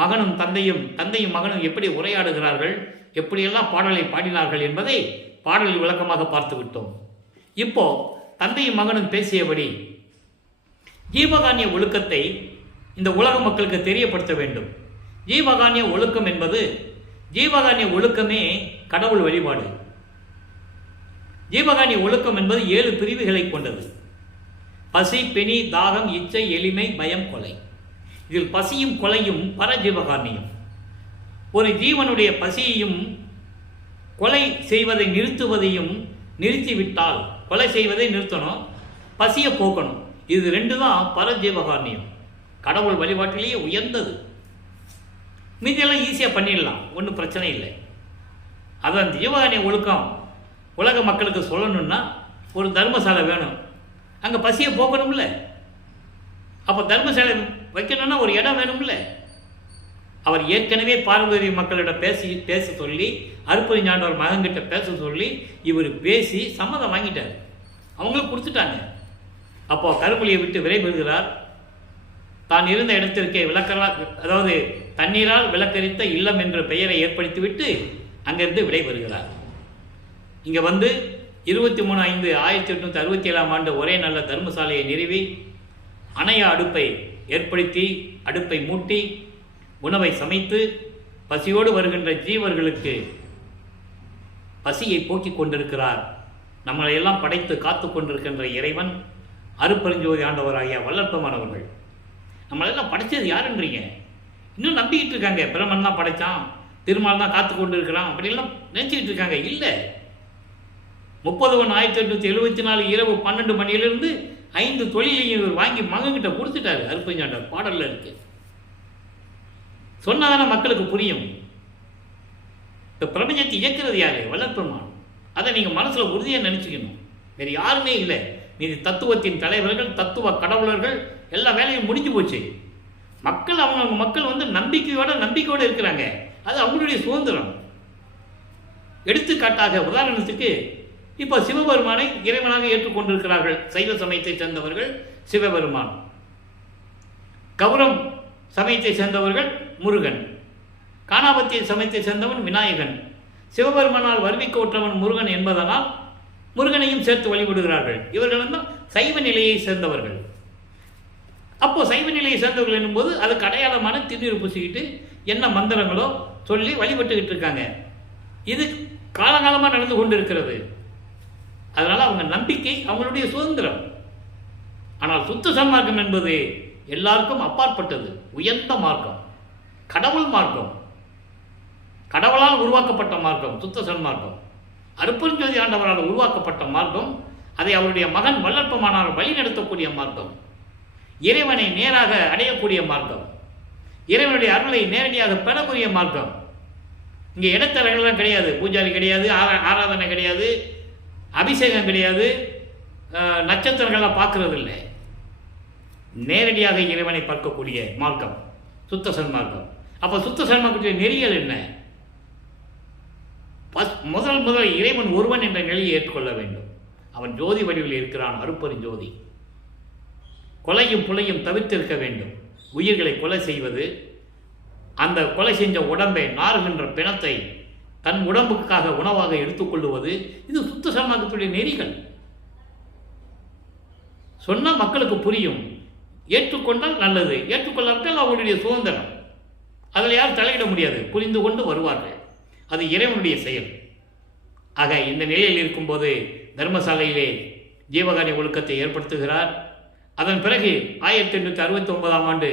மகனும் தந்தையும் மகனும் எப்படி உரையாடுகிறார்கள், எப்படியெல்லாம் பாடலை பாடினார்கள் என்பதை பாடலில் விளக்கமாக பார்த்து விட்டோம். இப்போ தந்தையும் மகனும் பேசியபடி ஜீவகானிய ஒழுக்கத்தை இந்த உலக மக்களுக்கு தெரியப்படுத்த வேண்டும். ஜீவகானிய ஒழுக்கம் என்பது, ஜீவகானிய ஒழுக்கமே கடவுள் வழிபாடு. ஜீவகானிய ஒழுக்கம் என்பது 7 பிரிவுகளை கொண்டது. பசி, பெணி, தாகம், இச்சை, எளிமை, பயம், கொலை. இதில் பசியும் கொலையும் பரஜீவகாரணியம். ஒரு ஜீவனுடைய பசியையும் கொலை செய்வதை நிறுத்துவதையும் நிறுத்திவிட்டால், கொலை செய்வதை நிறுத்தணும், பசியை போக்கணும். இது 2 தான் பரஜீவகாரணியம், கடவுள் வழிபாட்டிலேயே உயர்ந்தது. மீதியெல்லாம் ஈஸியாக பண்ணிடலாம், ஒன்றும் பிரச்சனை இல்லை. அதான் ஜீவகானிய ஒழுக்கம் உலக மக்களுக்கு சொல்லணும்னா ஒரு தர்மசாலை வேணும், அங்கே பசியை போக்கணும்ல. அப்போ தர்மசாலை வைக்கணும்னா ஒரு இடம் வேணும்ல. அவர் ஏற்கனவே பார்வதி மக்களிடம் பேச சொல்லி, அருப்பஞ்சாண்டவர் மகன்கிட்ட பேச சொல்லி, இவர் பேசி சம்மதம் வாங்கிட்டார். அவங்களும் கொடுத்துட்டாங்க. அப்போ கருங்குழியை விட்டு விடைபெறுகிறார். தான் இருந்த இடத்திற்கே அதாவது தண்ணீரால் விளக்கரித்த இல்லம் என்ற பெயரை ஏற்படுத்திவிட்டு அங்கிருந்து விடைபெறுகிறார். இங்கே வந்து 23/5/1867 ஆண்டு ஒரே நல்ல தர்மசாலையை நிறுவி அணைய அடுப்பை ஏற்படுத்தி, அடுப்பை மூட்டி, உணவை சமைத்து, பசியோடு வருகின்ற ஜீவர்களுக்கு பசியை போக்கிக் கொண்டிருக்கிறார். நம்மளையெல்லாம் படைத்து காத்து கொண்டிருக்கின்ற இறைவன் அருப்பெருஞ்சோதி ஆண்டவராகிய வல்லற்பமானவர்கள். நம்மளெல்லாம் படைச்சது யாருன்றீங்க? இன்னும் நம்பிக்கிட்டு இருக்காங்க, பிரம்மன் தான் படைத்தான், திருமால் தான் காத்து கொண்டு இருக்கிறான் அப்படிலாம் நினச்சிக்கிட்டு இருக்காங்க. இல்லை, 30/1/1874 இரவு 12 மணியிலிருந்து 5 தொழிலையும் இவர் வாங்கி மகன்கிட்ட கொடுத்துட்டாரு. அருப்பஞ்சாண்டார் பாடலில் இருக்கு. சொன்னதான மக்களுக்கு புரியும். இந்த பிரபஞ்சத்தை இயக்கிறது யாரு? வல்லற்பெருமான். அதை நீங்கள் மனசில் உறுதியாக நினச்சிக்கணும். வேறு யாருமே இல்லை. மீது தத்துவத்தின் தலைவர்கள், தத்துவ கடவுளர்கள் எல்லா வேலையும் முடிஞ்சு போச்சு. மக்கள் அவங்க மக்கள் நம்பிக்கையோடு இருக்கிறாங்க. அது அவங்களுடைய சுதந்திரம். எடுத்துக்காட்டாக உதாரணத்துக்கு இப்போ சிவபெருமானை இறைவனாக ஏற்றுக்கொண்டிருக்கிறார்கள் சைவ சமயத்தை சேர்ந்தவர்கள் சிவபெருமான். கௌரம் சமயத்தை சேர்ந்தவர்கள் முருகன். காணாபத்திய சமயத்தை சேர்ந்தவன் விநாயகன். சிவபெருமானால் வறுமைக்கு உற்றவன் முருகன் என்பதனால் முருகனையும் சேர்த்து வழிபடுகிறார்கள். இவர்கள் சைவ நிலையை சேர்ந்தவர்கள். அப்போ சைவ நிலையை சேர்ந்தவர்கள் என்னும்போது அதுக்கு அடையாளமான திருநீர் பூசிக்கிட்டு என்ன மந்திரங்களோ சொல்லி வழிபட்டுக்கிட்டு இருக்காங்க. இது காலகாலமாக நடந்து கொண்டு இருக்கிறது. அதனால் அவங்க நம்பிக்கை அவங்களுடைய சுதந்திரம். ஆனால் சுத்த சன்மார்க்கம் என்பது எல்லாருக்கும் அப்பாற்பட்டது, உயர்ந்த மார்க்கம், கடவுள் மார்க்கம், கடவுளால் உருவாக்கப்பட்ட மார்க்கம் சுத்த சன்மார்க்கம். அருப்பெருஞ்சோதி ஆண்டவரால் உருவாக்கப்பட்ட மார்க்கம். அதை அவருடைய மகன் வல்லற்பெருமானால் வழி நடத்தக்கூடிய மார்க்கம். இறைவனை நேராக அடையக்கூடிய மார்க்கம். இறைவனுடைய அருளை நேரடியாக பெறக்கூடிய மார்க்கம். இங்கே இடத்தரங்கள்லாம் கிடையாது. பூஜாரி கிடையாது, ஆராதனை கிடையாது, அபிஷேகம் கிடையாது, நட்சத்திரங்கள்லாம் பார்க்கறது இல்லை. நேரடியாக இறைவனை பார்க்கக்கூடிய மார்க்கம் சுத்த சன்மார்க்கம். அப்போ சுத்த சன்மார்க்கத்துடைய நெறிகள் என்ன? முதல் இறைவன் ஒருவன் என்ற நிலையை ஏற்றுக்கொள்ள வேண்டும். அவன் ஜோதி வடிவில் இருக்கிறான், அருப்பெருஞ்சோதி. கொலையும் புலையும் தவிர்த்திருக்க வேண்டும். உயிர்களை கொலை செய்வது, அந்த கொலை செஞ்ச உடம்பை நாறுகின்ற பிணத்தை தன் உடம்புக்காக உணவாக எடுத்துக்கொள்வது, இது சுத்த சன்மார்க்கத்துடைய நெறிகள். சொன்னால் மக்களுக்கு புரியும். ஏற்றுக்கொண்டால் நல்லது, ஏற்றுக்கொள்ளாவிட்டால் அவருடைய சுதந்திரம். அதில் யாரும் தலையிட முடியாது. புரிந்து கொண்டு வருவார்கள். அது இறைவனுடைய செயல். ஆக இந்த நிலையில் இருக்கும்போது தர்மசாலையிலே ஜீவகாரிய ஒழுக்கத்தை ஏற்படுத்துகிறார். அதன் பிறகு 1869ஆம் ஆண்டு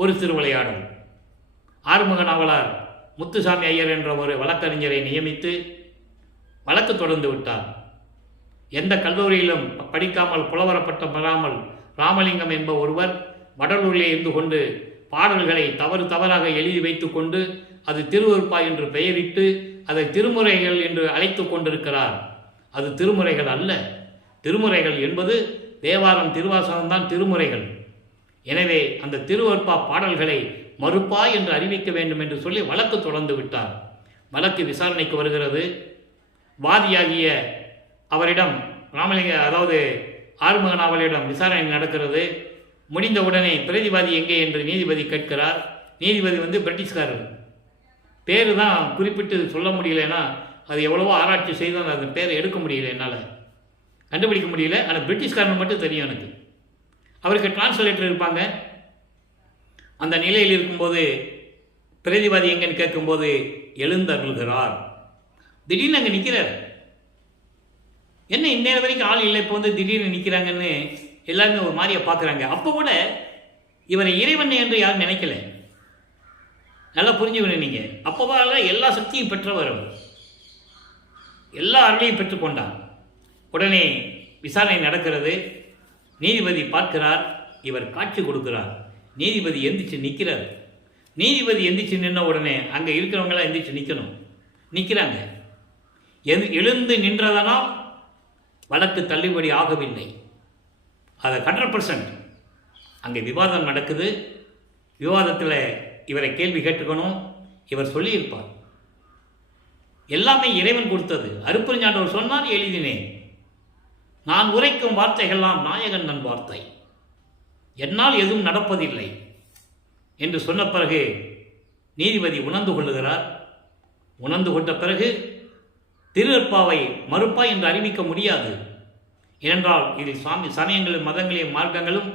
ஒரு திருவிளையாடல். ஆறுமுக நாவலார் முத்துசாமி ஐயர் என்ற ஒரு வழக்கறிஞரை நியமித்து வழக்கு தொடர்ந்து விட்டார். எந்த கல்லூரியிலும் படிக்காமல் புலவரப்பட்டம் பெறாமல் ராமலிங்கம் என்ப ஒருவர் வடலூரிலே இருந்து கொண்டு பாடல்களை தவறாக எழுதி வைத்து கொண்டு அது திருவருப்பா என்று பெயரிட்டு அதை திருமுறைகள் என்று அழைத்து கொண்டிருக்கிறார். அது திருமுறைகள் அல்ல. திருமுறைகள் என்பது தேவாரம் திருவாசகம்தான் திருமுறைகள். எனவே அந்த திருவருப்பா பாடல்களை மறுப்பா என்று அறிவிக்க வேண்டும் என்று சொல்லி வழக்கு தொடர்ந்து விட்டார். வழக்கு விசாரணைக்கு வருகிறது. வாதியாகிய அவரிடம் அதாவது ஆறுமுக நாவலிடம் விசாரணை நடக்கிறது. முடிந்தவுடனே பிரதிவாதி எங்கே என்று நீதிபதி கேட்கிறார். நீதிபதி பிரிட்டிஷ்காரர். பேர் தான் குறிப்பிட்டு சொல்ல முடியலன்னா அது எவ்வளவோ ஆராய்ச்சி செய்து அந்த பேரை எடுக்க முடியல, என்னால் கண்டுபிடிக்க முடியல. ஆனால் பிரிட்டிஷ்காரன் மட்டும் தெரியும் எனக்கு. அவருக்கு டிரான்ஸ்லேட்டர் இருப்பாங்க. அந்த நிலையில் இருக்கும்போது பிரதிவாதி எங்கன்னு கேட்கும்போது எழுந்தருள்கிறார். திடீர்னு அங்கே நிற்கிறார். என்ன இந்நேரம் வரைக்கும் ஆள் இல்லை, இப்போ திடீர்னு நிற்கிறாங்கன்னு எல்லாருமே ஒரு மாதிரியை பார்க்குறாங்க. அப்போ கூட இவரை இறைவன் என்று யாரும் நினைக்கல. நல்லா புரிஞ்சுக்கணும் நீங்கள். அப்போவாக எல்லா சக்தியும் பெற்றவர் அவர், எல்லா அருளையும் பெற்றுக்கொண்டார். உடனே விசாரணை நடக்கிறது. நீதிபதி பார்க்கிறார், இவர் காட்சி கொடுக்கிறார். நீதிபதி எந்திரிச்சு நிற்கிறார். நீதிபதி எந்திரிச்சு நின்ன உடனே அங்கே இருக்கிறவங்களாம் எந்திரிச்சு நிற்கணும். நிற்கிறாங்க. எழுந்து நின்றதனால் வழக்கு தள்ளுபடி ஆகவில்லை. அதை 100% அங்கே விவாதம் நடக்குது. விவாதத்தில் இவரை கேள்வி கேட்டுக்கணும். இவர் சொல்லியிருப்பார், எல்லாமே இறைவன் கொடுத்தது. அருப்பெருஞ்சாண்டவர் சொன்னார், எழுதினேன். நான் உரைக்கும் வார்த்தைகள்லாம் நாயகன் நன் வார்த்தை, என்னால் எதுவும் நடப்பதில்லை என்று சொன்ன பிறகு நீதிபதி உணர்ந்து கொள்ளுகிறார். உணர்ந்து கொண்ட பிறகு திருவருப்பாவை மறுப்பா என்று அறிவிக்க முடியாது. ஏனென்றால் இதில் சமயங்களும் மதங்களையும் மார்க்கங்களும்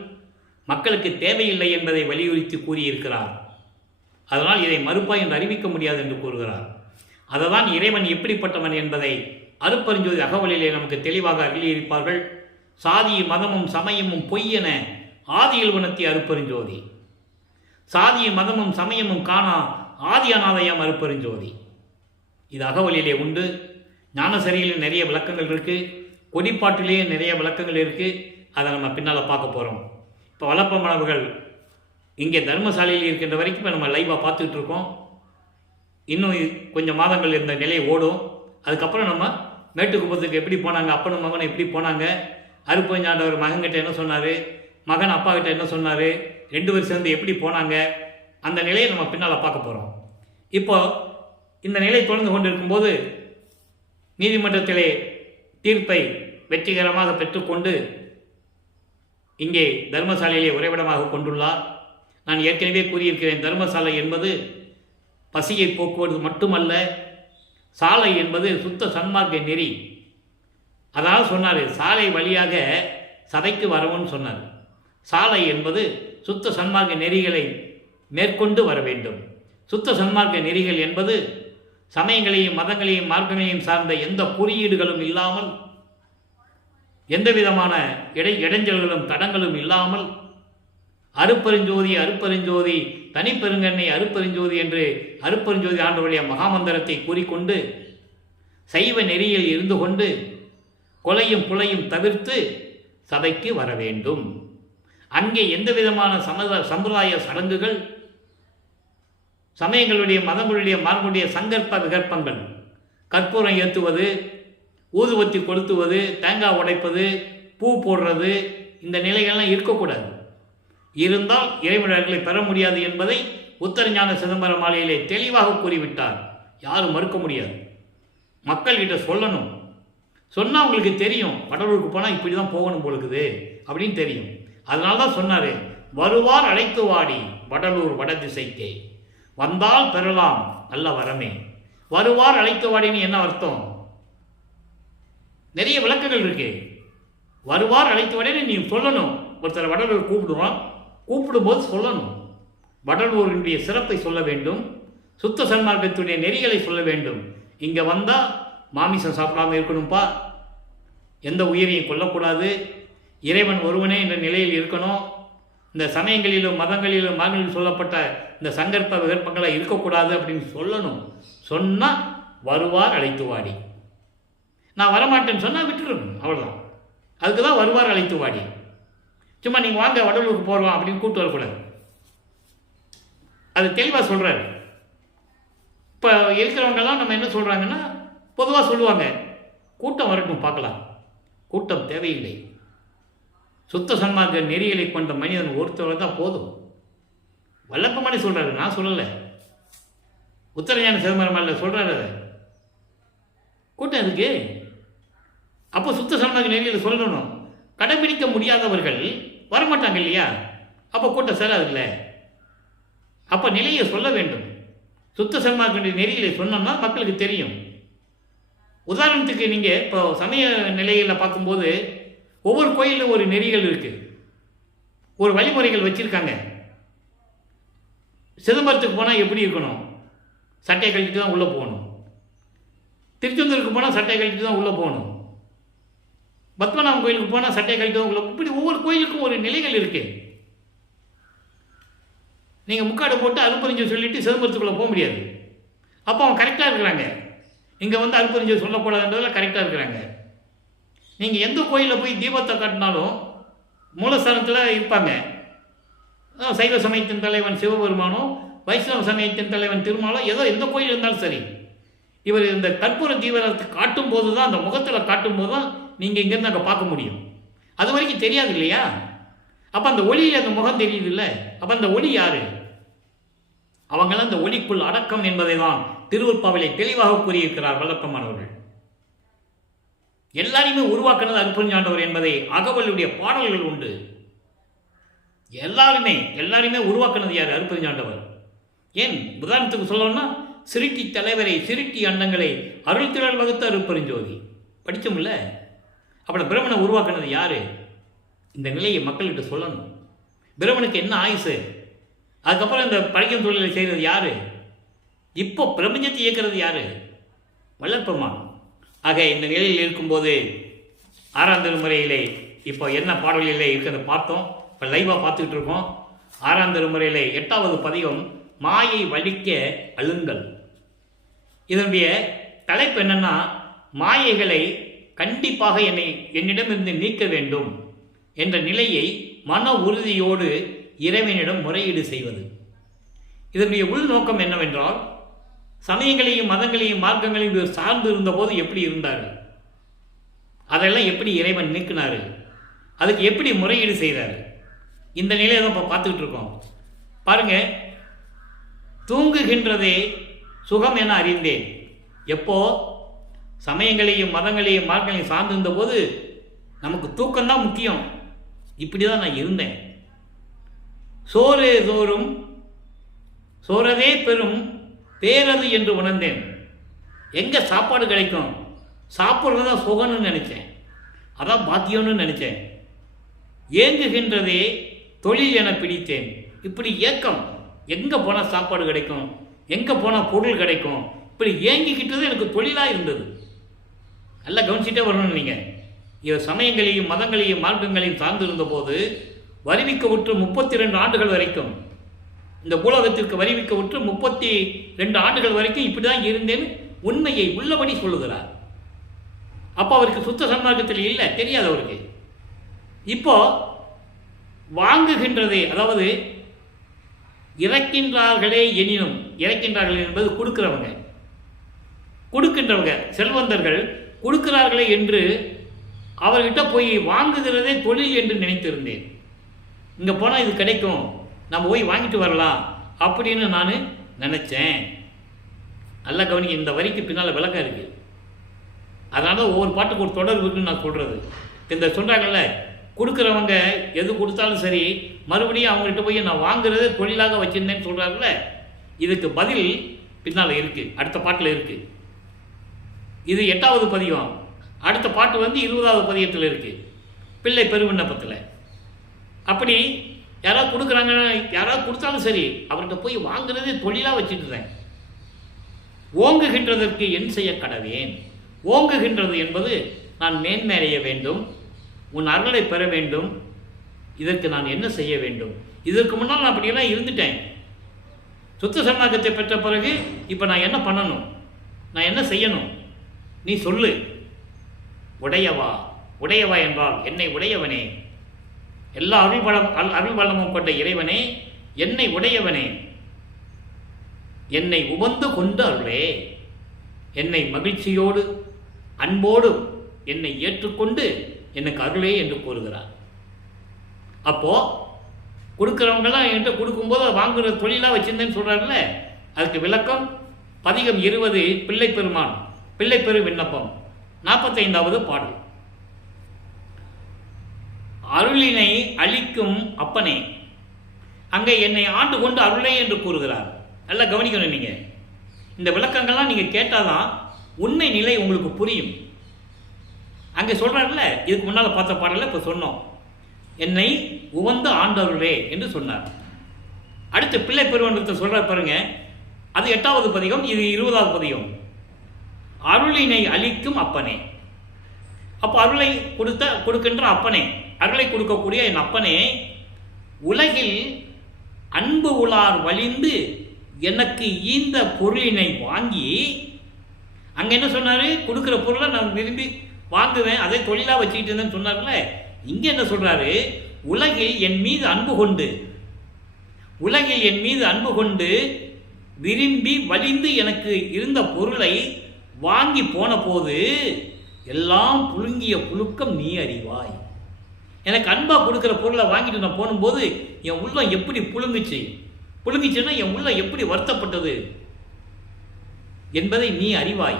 மக்களுக்கு தேவையில்லை என்பதை வலியுறுத்தி கூறியிருக்கிறார். அதனால் இதை மறுப்பா என்று அறிவிக்க முடியாது என்று கூறுகிறார். அதுதான் இறைவன் எப்படிப்பட்டவன் என்பதை அருப்பெருஞ்சோதி அகவலிலே நமக்கு தெளிவாக அருளியிருப்பார்கள். சாதி மதமும் சமயமும் பொய்யென ஆதியில் உணர்த்திய அருப்பெருஞ்சோதி, சாதி மதமும் சமயமும் காணா ஆதி அநாதயம் அருப்பெருஞ்சோதி. இது அகவலிலே உண்டு. ஞானசரியில் நிறைய விளக்கங்கள் இருக்குது, கொடிப்பாட்டிலேயே நிறைய விளக்கங்கள் இருக்குது. அதை நம்ம பின்னால் பார்க்க போகிறோம். இப்போ வளர்ப்ப மாணவர்கள் இங்கே தர்மசாலையில் இருக்கின்ற வரைக்கும் இப்போ நம்ம லைவாக பார்த்துக்கிட்டு இருக்கோம். இன்னும் கொஞ்சம் மாதங்கள் இந்த நிலை ஓடும். அதுக்கப்புறம் நம்ம மேட்டுக்குப்பத்துக்கு எப்படி போனாங்க, அப்பனும் மகனும் எப்படி போனாங்க, அருப்பஞ்சாண்டவர் மகன்கிட்ட என்ன சொன்னார், மகன் அப்பா கிட்ட என்ன சொன்னார், 2 பேர் சேர்ந்து எப்படி போனாங்க, அந்த நிலையை நம்ம பின்னால் பார்க்க போகிறோம். இப்போ இந்த நிலை தொடர்ந்து கொண்டு இருக்கும்போது நீதிமன்றத்திலே தீர்ப்பை வெற்றிகரமாக பெற்றுக்கொண்டு இங்கே தர்மசாலையிலே உறைவிடமாக கொண்டுள்ளார். நான் ஏற்கனவே கூறியிருக்கிறேன், தர்மசாலை என்பது பசியை போக்குவது மட்டுமல்ல, சாலை என்பது சுத்த சன்மார்க்க நெறி. அதாவது சொன்னார், சாலை வழியாக சபைக்கு வரவும்னு சொன்னார். சாலை என்பது சுத்த சன்மார்க்க நெறிகளை மேற்கொண்டு வர வேண்டும். சுத்த சன்மார்க்க நெறிகள் என்பது சமயங்களையும் மதங்களையும் மார்க்கங்களையும் சார்ந்த எந்த குறியீடுகளும் இல்லாமல், எந்த விதமான இடைஞ்சல்களும் தடங்களும் இல்லாமல், அருப்பெருஞ்சோதி அருப்பெருஞ்சோதி தனிப்பெருங்கண்ணை அருப்பெருஞ்சோதி என்று அருப்பெருஞ்சோதி ஆண்டவருடைய மகாமந்திரத்தை கூறிக்கொண்டு சைவ நெறியில் இருந்து கொண்டு கொலையும் புலையும் தவிர்த்து சபைக்கு வர வேண்டும். அங்கே எந்த விதமான சம்பிரதாய சடங்குகள், சமயங்களுடைய மதங்களுடைய மார்புடைய சங்கற்ப விகற்பங்கள், கற்பூரம் ஏற்றுவது, ஊதுவத்தி கொளுத்துவது, தேங்காய் உடைப்பது, பூ போடுறது, இந்த நிலைகள்லாம் இருக்கக்கூடாது. இருந்தால் இறைவனர்களை பெற முடியாது என்பதை உத்தரஞான சிதம்பர மாலையிலே தெளிவாக கூறிவிட்டார். யாரும் மறுக்க முடியாது. மக்கள்கிட்ட சொல்லணும். சொன்னால் அவங்களுக்கு தெரியும், வடலூருக்கு போனால் இப்படி தான் போகணும் போலுக்குது அப்படின்னு தெரியும். அதனால தான் சொன்னார், வருவார் அழைத்து வாடி வடலூர் வடதிசைக்கே, வந்தால் பெறலாம் நல்ல வரமே. வருவார் அழைத்து வாடின்னு என்ன அர்த்தம்? நிறைய விளக்கங்கள் இருக்கு. வருவார் அழைத்து வாடின்னு நீ சொல்லணும். ஒருத்தர் வடலூர் கூப்பிடும்போது சொல்லணும். வடலூரினுடைய சிறப்பை சொல்ல வேண்டும், சுத்த சன்மார்க்கத்துடைய நெறிகளை சொல்ல வேண்டும். இங்கே வந்தால் மாமிசம் சாப்பிடாமல் இருக்கணும்ப்பா, எந்த உயிரையும் கொல்லக்கூடாது, இறைவன் ஒருவனே என்ற நிலையில் இருக்கணும், இந்த சமயங்களிலும் மதங்களிலும் மார்களிலும் சொல்லப்பட்ட இந்த சங்கற்ப விகற்பங்களை இருக்கக்கூடாது அப்படின்னு சொல்லணும். சொன்னால் வருவார் அழைத்து வாடி. நான் வரமாட்டேன்னு சொன்னால் விட்டுருக்கணும், அவ்வளோதான். அதுக்கு தான் வருவார் அழைத்து வாடி. சும்மா நீங்கள் வாங்க வடலூருக்கு போகிறோம் அப்படின்னு கூப்பிட்டு வரக்கூடாது. அது தெளிவாக சொல்கிறாரு. இப்போ இருக்கிறவங்கெல்லாம் நம்ம என்ன சொல்கிறாங்கன்னா, பொதுவாக சொல்லுவாங்க, கூட்டம் வரட்டும் பார்க்கலாம். கூட்டம் தேவையில்லை. சுத்த சன்மார்க்க நெறிகளை கொண்ட மனிதன் ஒருத்தவர் தான் போதும். வல்லப்பமணி சொல்கிறாரு, நான் சொல்லலை. உத்தரஞான சிதம்பரம் சொல்கிறாரு. அதை கூட்டம் இருக்கு. அப்போ சுத்த சன்மார்க்க நெறிகளை சொல்லணும். கடைபிடிக்க முடியாதவர்கள் வரமாட்டாங்க இல்லையா? அப்போ கூட்டம் சேராது இல்லை. அப்போ நிலையை சொல்ல வேண்டும். சுத்த சன்மார்க்க நெறிகளை சொன்னோம்னா மக்களுக்கு தெரியும். உதாரணத்துக்கு நீங்கள் இப்போ சமய நிலையில் பார்க்கும்போது ஒவ்வொரு கோயிலில் ஒரு நெறிகள் இருக்குது, ஒரு வழிமுறைகள் வச்சுருக்காங்க. சிதம்பரத்துக்கு போனால் எப்படி இருக்கணும்? சட்டையை கழிச்சிட்டு தான் உள்ளே போகணும். திருச்செந்தூருக்கு போனால் சட்டையை கழிச்சிட்டு தான் உள்ளே போகணும். பத்மநாபன் கோயிலுக்கு போனால் சட்டையை கழிட்டு தான் உள்ளே. இப்படி ஒவ்வொரு கோயிலுக்கும் ஒரு நிலைகள் இருக்குது. நீங்கள் முக்காடு போட்டு அருப்பறிஞ்சு சொல்லிவிட்டு சிதம்பரத்துக்குள்ளே போக முடியாது. அப்போ அவங்க கரெக்டாக இருக்கிறாங்க. இங்கே வந்து அருப்பறிஞ்சு சொல்லக்கூடாதுன்றதில் கரெக்டாக இருக்கிறாங்க. நீங்கள் எந்த கோயிலில் போய் தீபத்தை காட்டினாலும் மூலஸ்தானத்தில் இருப்பாங்க. சைவ சமயத்தின் தலைவன் சிவபெருமானோ, வைஷ்ணவ சமயத்தின் தலைவன் திருமாலோ, ஏதோ எந்த கோயில் இருந்தாலும் சரி, இவர் இந்த கற்பூர தீபத்தை காட்டும் போது தான், அந்த முகத்தில் காட்டும் போது தான் நீங்கள் இங்கேருந்து அங்கே பார்க்க முடியும். அது வரைக்கும் தெரியாது இல்லையா? அப்போ அந்த ஒளியில் அந்த முகம் தெரியுது இல்லை? அப்போ அந்த ஒளி யாரு? அவங்களாம் அந்த ஒளிக்குள் அடக்கம் என்பதை தான் திருவருட்பாவிலே தெளிவாக கூறியிருக்கிறார் வல்லப்பமானவர்கள். எல்லாரையுமே உருவாக்குனது அருப்பெருஞ்சாண்டவர் என்பதை அகவலுடைய பாடல்கள் உண்டு. எல்லாருமே உருவாக்குனது யார்? அருப்பெருஞ்சாண்டவர். ஏன் உதாரணத்துக்கு சொல்லணும்னா, சிருட்டி தலைவரை, சிருட்டி அண்டங்களை அருள் திரள் வகுத்த அருப்பெருஞ்சோதி படித்தோம்ல. அப்புறம் பிரம்மனை உருவாக்குனது யாரு? இந்த நிலையை மக்கள்கிட்ட சொல்லணும். பிரம்மனுக்கு என்ன ஆயுசு? அதுக்கப்புறம் இந்த படைக்கும் தொழிலை செய்கிறது யாரு? இப்போ பிரபஞ்சத்தை இயக்கிறது யாரு? வல்லற்பெருமான். ஆக இந்த நிலையில் இருக்கும்போது 6ஆம் திருமுறையிலே இப்போ என்ன பாடல்களிலே இருக்கிறத பார்த்தோம். இப்போ லைவாக பார்த்துக்கிட்டு இருக்கோம். 6ஆம் திருமுறையிலே 8வது பதிகம் மாயை வலிக்க அழுங்கல். இதனுடைய தலைப்பு என்னன்னா, மாயைகளை கண்டிப்பாக என்னிடமிருந்து நீக்க வேண்டும் என்ற நிலையை மன உறுதியோடு இறைவனிடம் முறையீடு செய்வது. இதனுடைய உள்நோக்கம் என்னவென்றால், சமயங்களையும் மதங்களையும் மார்க்கங்களையும் சார்ந்து இருந்தபோது எப்படி இருந்தார்கள், அதெல்லாம் எப்படி இறைவன் நீக்கினார், அதுக்கு எப்படி முறையீடு செய்கிறார், இந்த நிலையை தான் இப்போ பார்த்துக்கிட்டு இருக்கோம். பாருங்கள், தூங்குகின்றதே சுகம் என அறிந்தேன். எப்போ சமயங்களையும் மதங்களையும் மார்க்கங்களையும் சார்ந்திருந்த போது நமக்கு தூக்கம்தான் முக்கியம். இப்படி தான் நான் இருந்தேன். சோறு தோறும் சோறதே பெரும் பேரது என்று உணர்ந்தேன். எங்கே சாப்பாடு கிடைக்கும், சாப்பிட்றது தான் சுகம்னு நினச்சேன், அதான் பாக்கியம்னு நினச்சேன். ஏங்குகின்றதே தொழில் என பிடித்தேன். இப்படி ஏக்கம், எங்கே போனால் சாப்பாடு கிடைக்கும், எங்கே போனால் பொருள் கிடைக்கும், இப்படி ஏங்கிக்கிட்டது எனக்கு தொழிலாக இருந்தது. நல்லா கவனிச்சுட்டே வரணும். நீங்கள் இது சமயங்களையும் மதங்களையும் மார்க்கங்களையும் சார்ந்திருந்த போது வருவிக்க விட்டு 32 ஆண்டுகள் வரைக்கும், இந்த பூலோகத்திற்கு வருவிக்க விட்டு 32 ஆண்டுகள் வரைக்கும் இப்படி தான் இருந்தேன்னு உண்மையை உள்ளபடி சொல்லுகிறார். அப்போ அவருக்கு சுத்த சன்மார்க்கத்தில் இல்லை, தெரியாது அவருக்கு. இப்போ வாங்குகின்றதே, அதாவது இறக்கின்றார்களே எனினும், இறக்கின்றார்கள் என்பது கொடுக்கிறவங்க, கொடுக்கின்றவங்க செல்வந்தர்கள் கொடுக்கிறார்களே என்று அவர்கிட்ட போய் வாங்குகிறதே தொழில் என்று நினைத்திருந்தேன். இங்கே போனால் இது கிடைக்கும், நம்ம போய் வாங்கிட்டு வரலாம் அப்படின்னு நான் நினச்சேன். நல்லா கவனிக்க, இந்த வரிக்கு பின்னால் விளக்கம் இருக்குது. அதனால ஒவ்வொரு பாட்டுக்கு ஒரு தொடர்பு இருக்குன்னு நான் சொல்கிறது. இந்த சொல்கிறாங்கல்ல, கொடுக்குறவங்க எது கொடுத்தாலும் சரி மறுபடியும் அவங்கள்ட்ட போய் நான் வாங்குறதே தொழிலாக வச்சுருந்தேன்னு சொல்கிறாங்கல்ல, இதுக்கு பதில் பின்னால் இருக்குது, அடுத்த பாட்டில் இருக்குது. இது 8வது பதிகம். அடுத்த பாட்டு 20வது பதிகத்தில் இருக்குது, பிள்ளை பெருவிண்ணப்பத்தில். அப்படி யாராவது கொடுக்குறாங்க, யாராவது கொடுத்தாலும் சரி அவர்கிட்ட போய் வாங்குறதே தொழிலாக வச்சுட்டுறேன். ஓங்குகின்றதற்கு என் செய்ய கடவேன். ஓங்குகின்றது என்பது நான் மேன்மேறைய வேண்டும், உன் அருளை பெற வேண்டும், இதற்கு நான் என்ன செய்ய வேண்டும். இதற்கு முன்னால் நான் அப்படியெல்லாம் இருந்துட்டேன். சுத்த சன்மார்க்கத்தை பெற்ற பிறகு இப்போ நான் என்ன பண்ணணும், நான் என்ன செய்யணும், நீ சொல்லு. உடையவா, உடையவா என்றால் என்னை உடையவனே, எல்லா அருள் வளமும் கொண்ட இறைவனே, என்னை உடையவனே, என்னை உவந்து கொண்டு அருளே, என்னை மகிழ்ச்சியோடு அன்போடு என்னை ஏற்றுக்கொண்டு எனக்கு அருளே என்று கூறுகிறார். அப்போ கொடுக்குறவங்கெல்லாம் என்கிட்ட கொடுக்கும்போது வாங்குகிற தொழிலாக வச்சிருந்தேன்னு சொல்கிறாருல்ல, அதுக்கு விளக்கம் பதிகம் 20 பிள்ளை பெருமான், பிள்ளை பெரு விண்ணப்பம் 45வது பாடல். அருளினை அளிக்கும் அப்பனே, அங்கே என்னை ஆண்டு கொண்டு அருளே என்று கூறுகிறார். நல்லா கவனிக்கணும். நீங்கள் இந்த விளக்கங்கள்லாம் நீங்கள் கேட்டாதான் உண்மை நிலை உங்களுக்கு புரியும். அங்கே சொல்கிறார்ல, இதுக்கு முன்னால் பார்த்த பாடலில் இப்போ சொன்னோம், என்னை உவந்து ஆண்டவர்களே என்று சொன்னார். அடுத்து பிள்ளை பெருவன்றத்தை சொல்கிறார் பாருங்க, அது 8வது பதிகம், இது 20வது பதிகம். அருளினை அளிக்கும் அப்பனே. அப்போ அருளை கொடுக்கின்ற அப்பனே, அருளை கொடுக்கக்கூடிய என் அப்பனே, உலகில் அன்பு உளார் வலிந்து எனக்கு ஈந்த பொருளினை வாங்கி, அங்கே என்ன சொன்னார், கொடுக்குற பொருளை நான் விரும்பி வாங்குவேன், அதை தொழிலாக வச்சுக்கிட்டு இருந்தேன்னு சொன்னார்ல. இங்கே என்ன சொல்கிறாரு, உலகில் என் மீது அன்பு கொண்டு, உலகில் என் மீது அன்பு கொண்டு விரும்பி வலிந்து எனக்கு இருந்த பொருளை வாங்கி போன போது எல்லாம் புழுங்கிய புழுக்கம் நீ அறிவாய். எனக்கு அன்பாக கொடுக்குற பொருளை வாங்கிட்டு நான் போகும்போது என் உள்ளம் எப்படி புழுங்கிச்சுன்னா என் உள்ளம் எப்படி வருத்தப்பட்டது என்பதை நீ அறிவாய்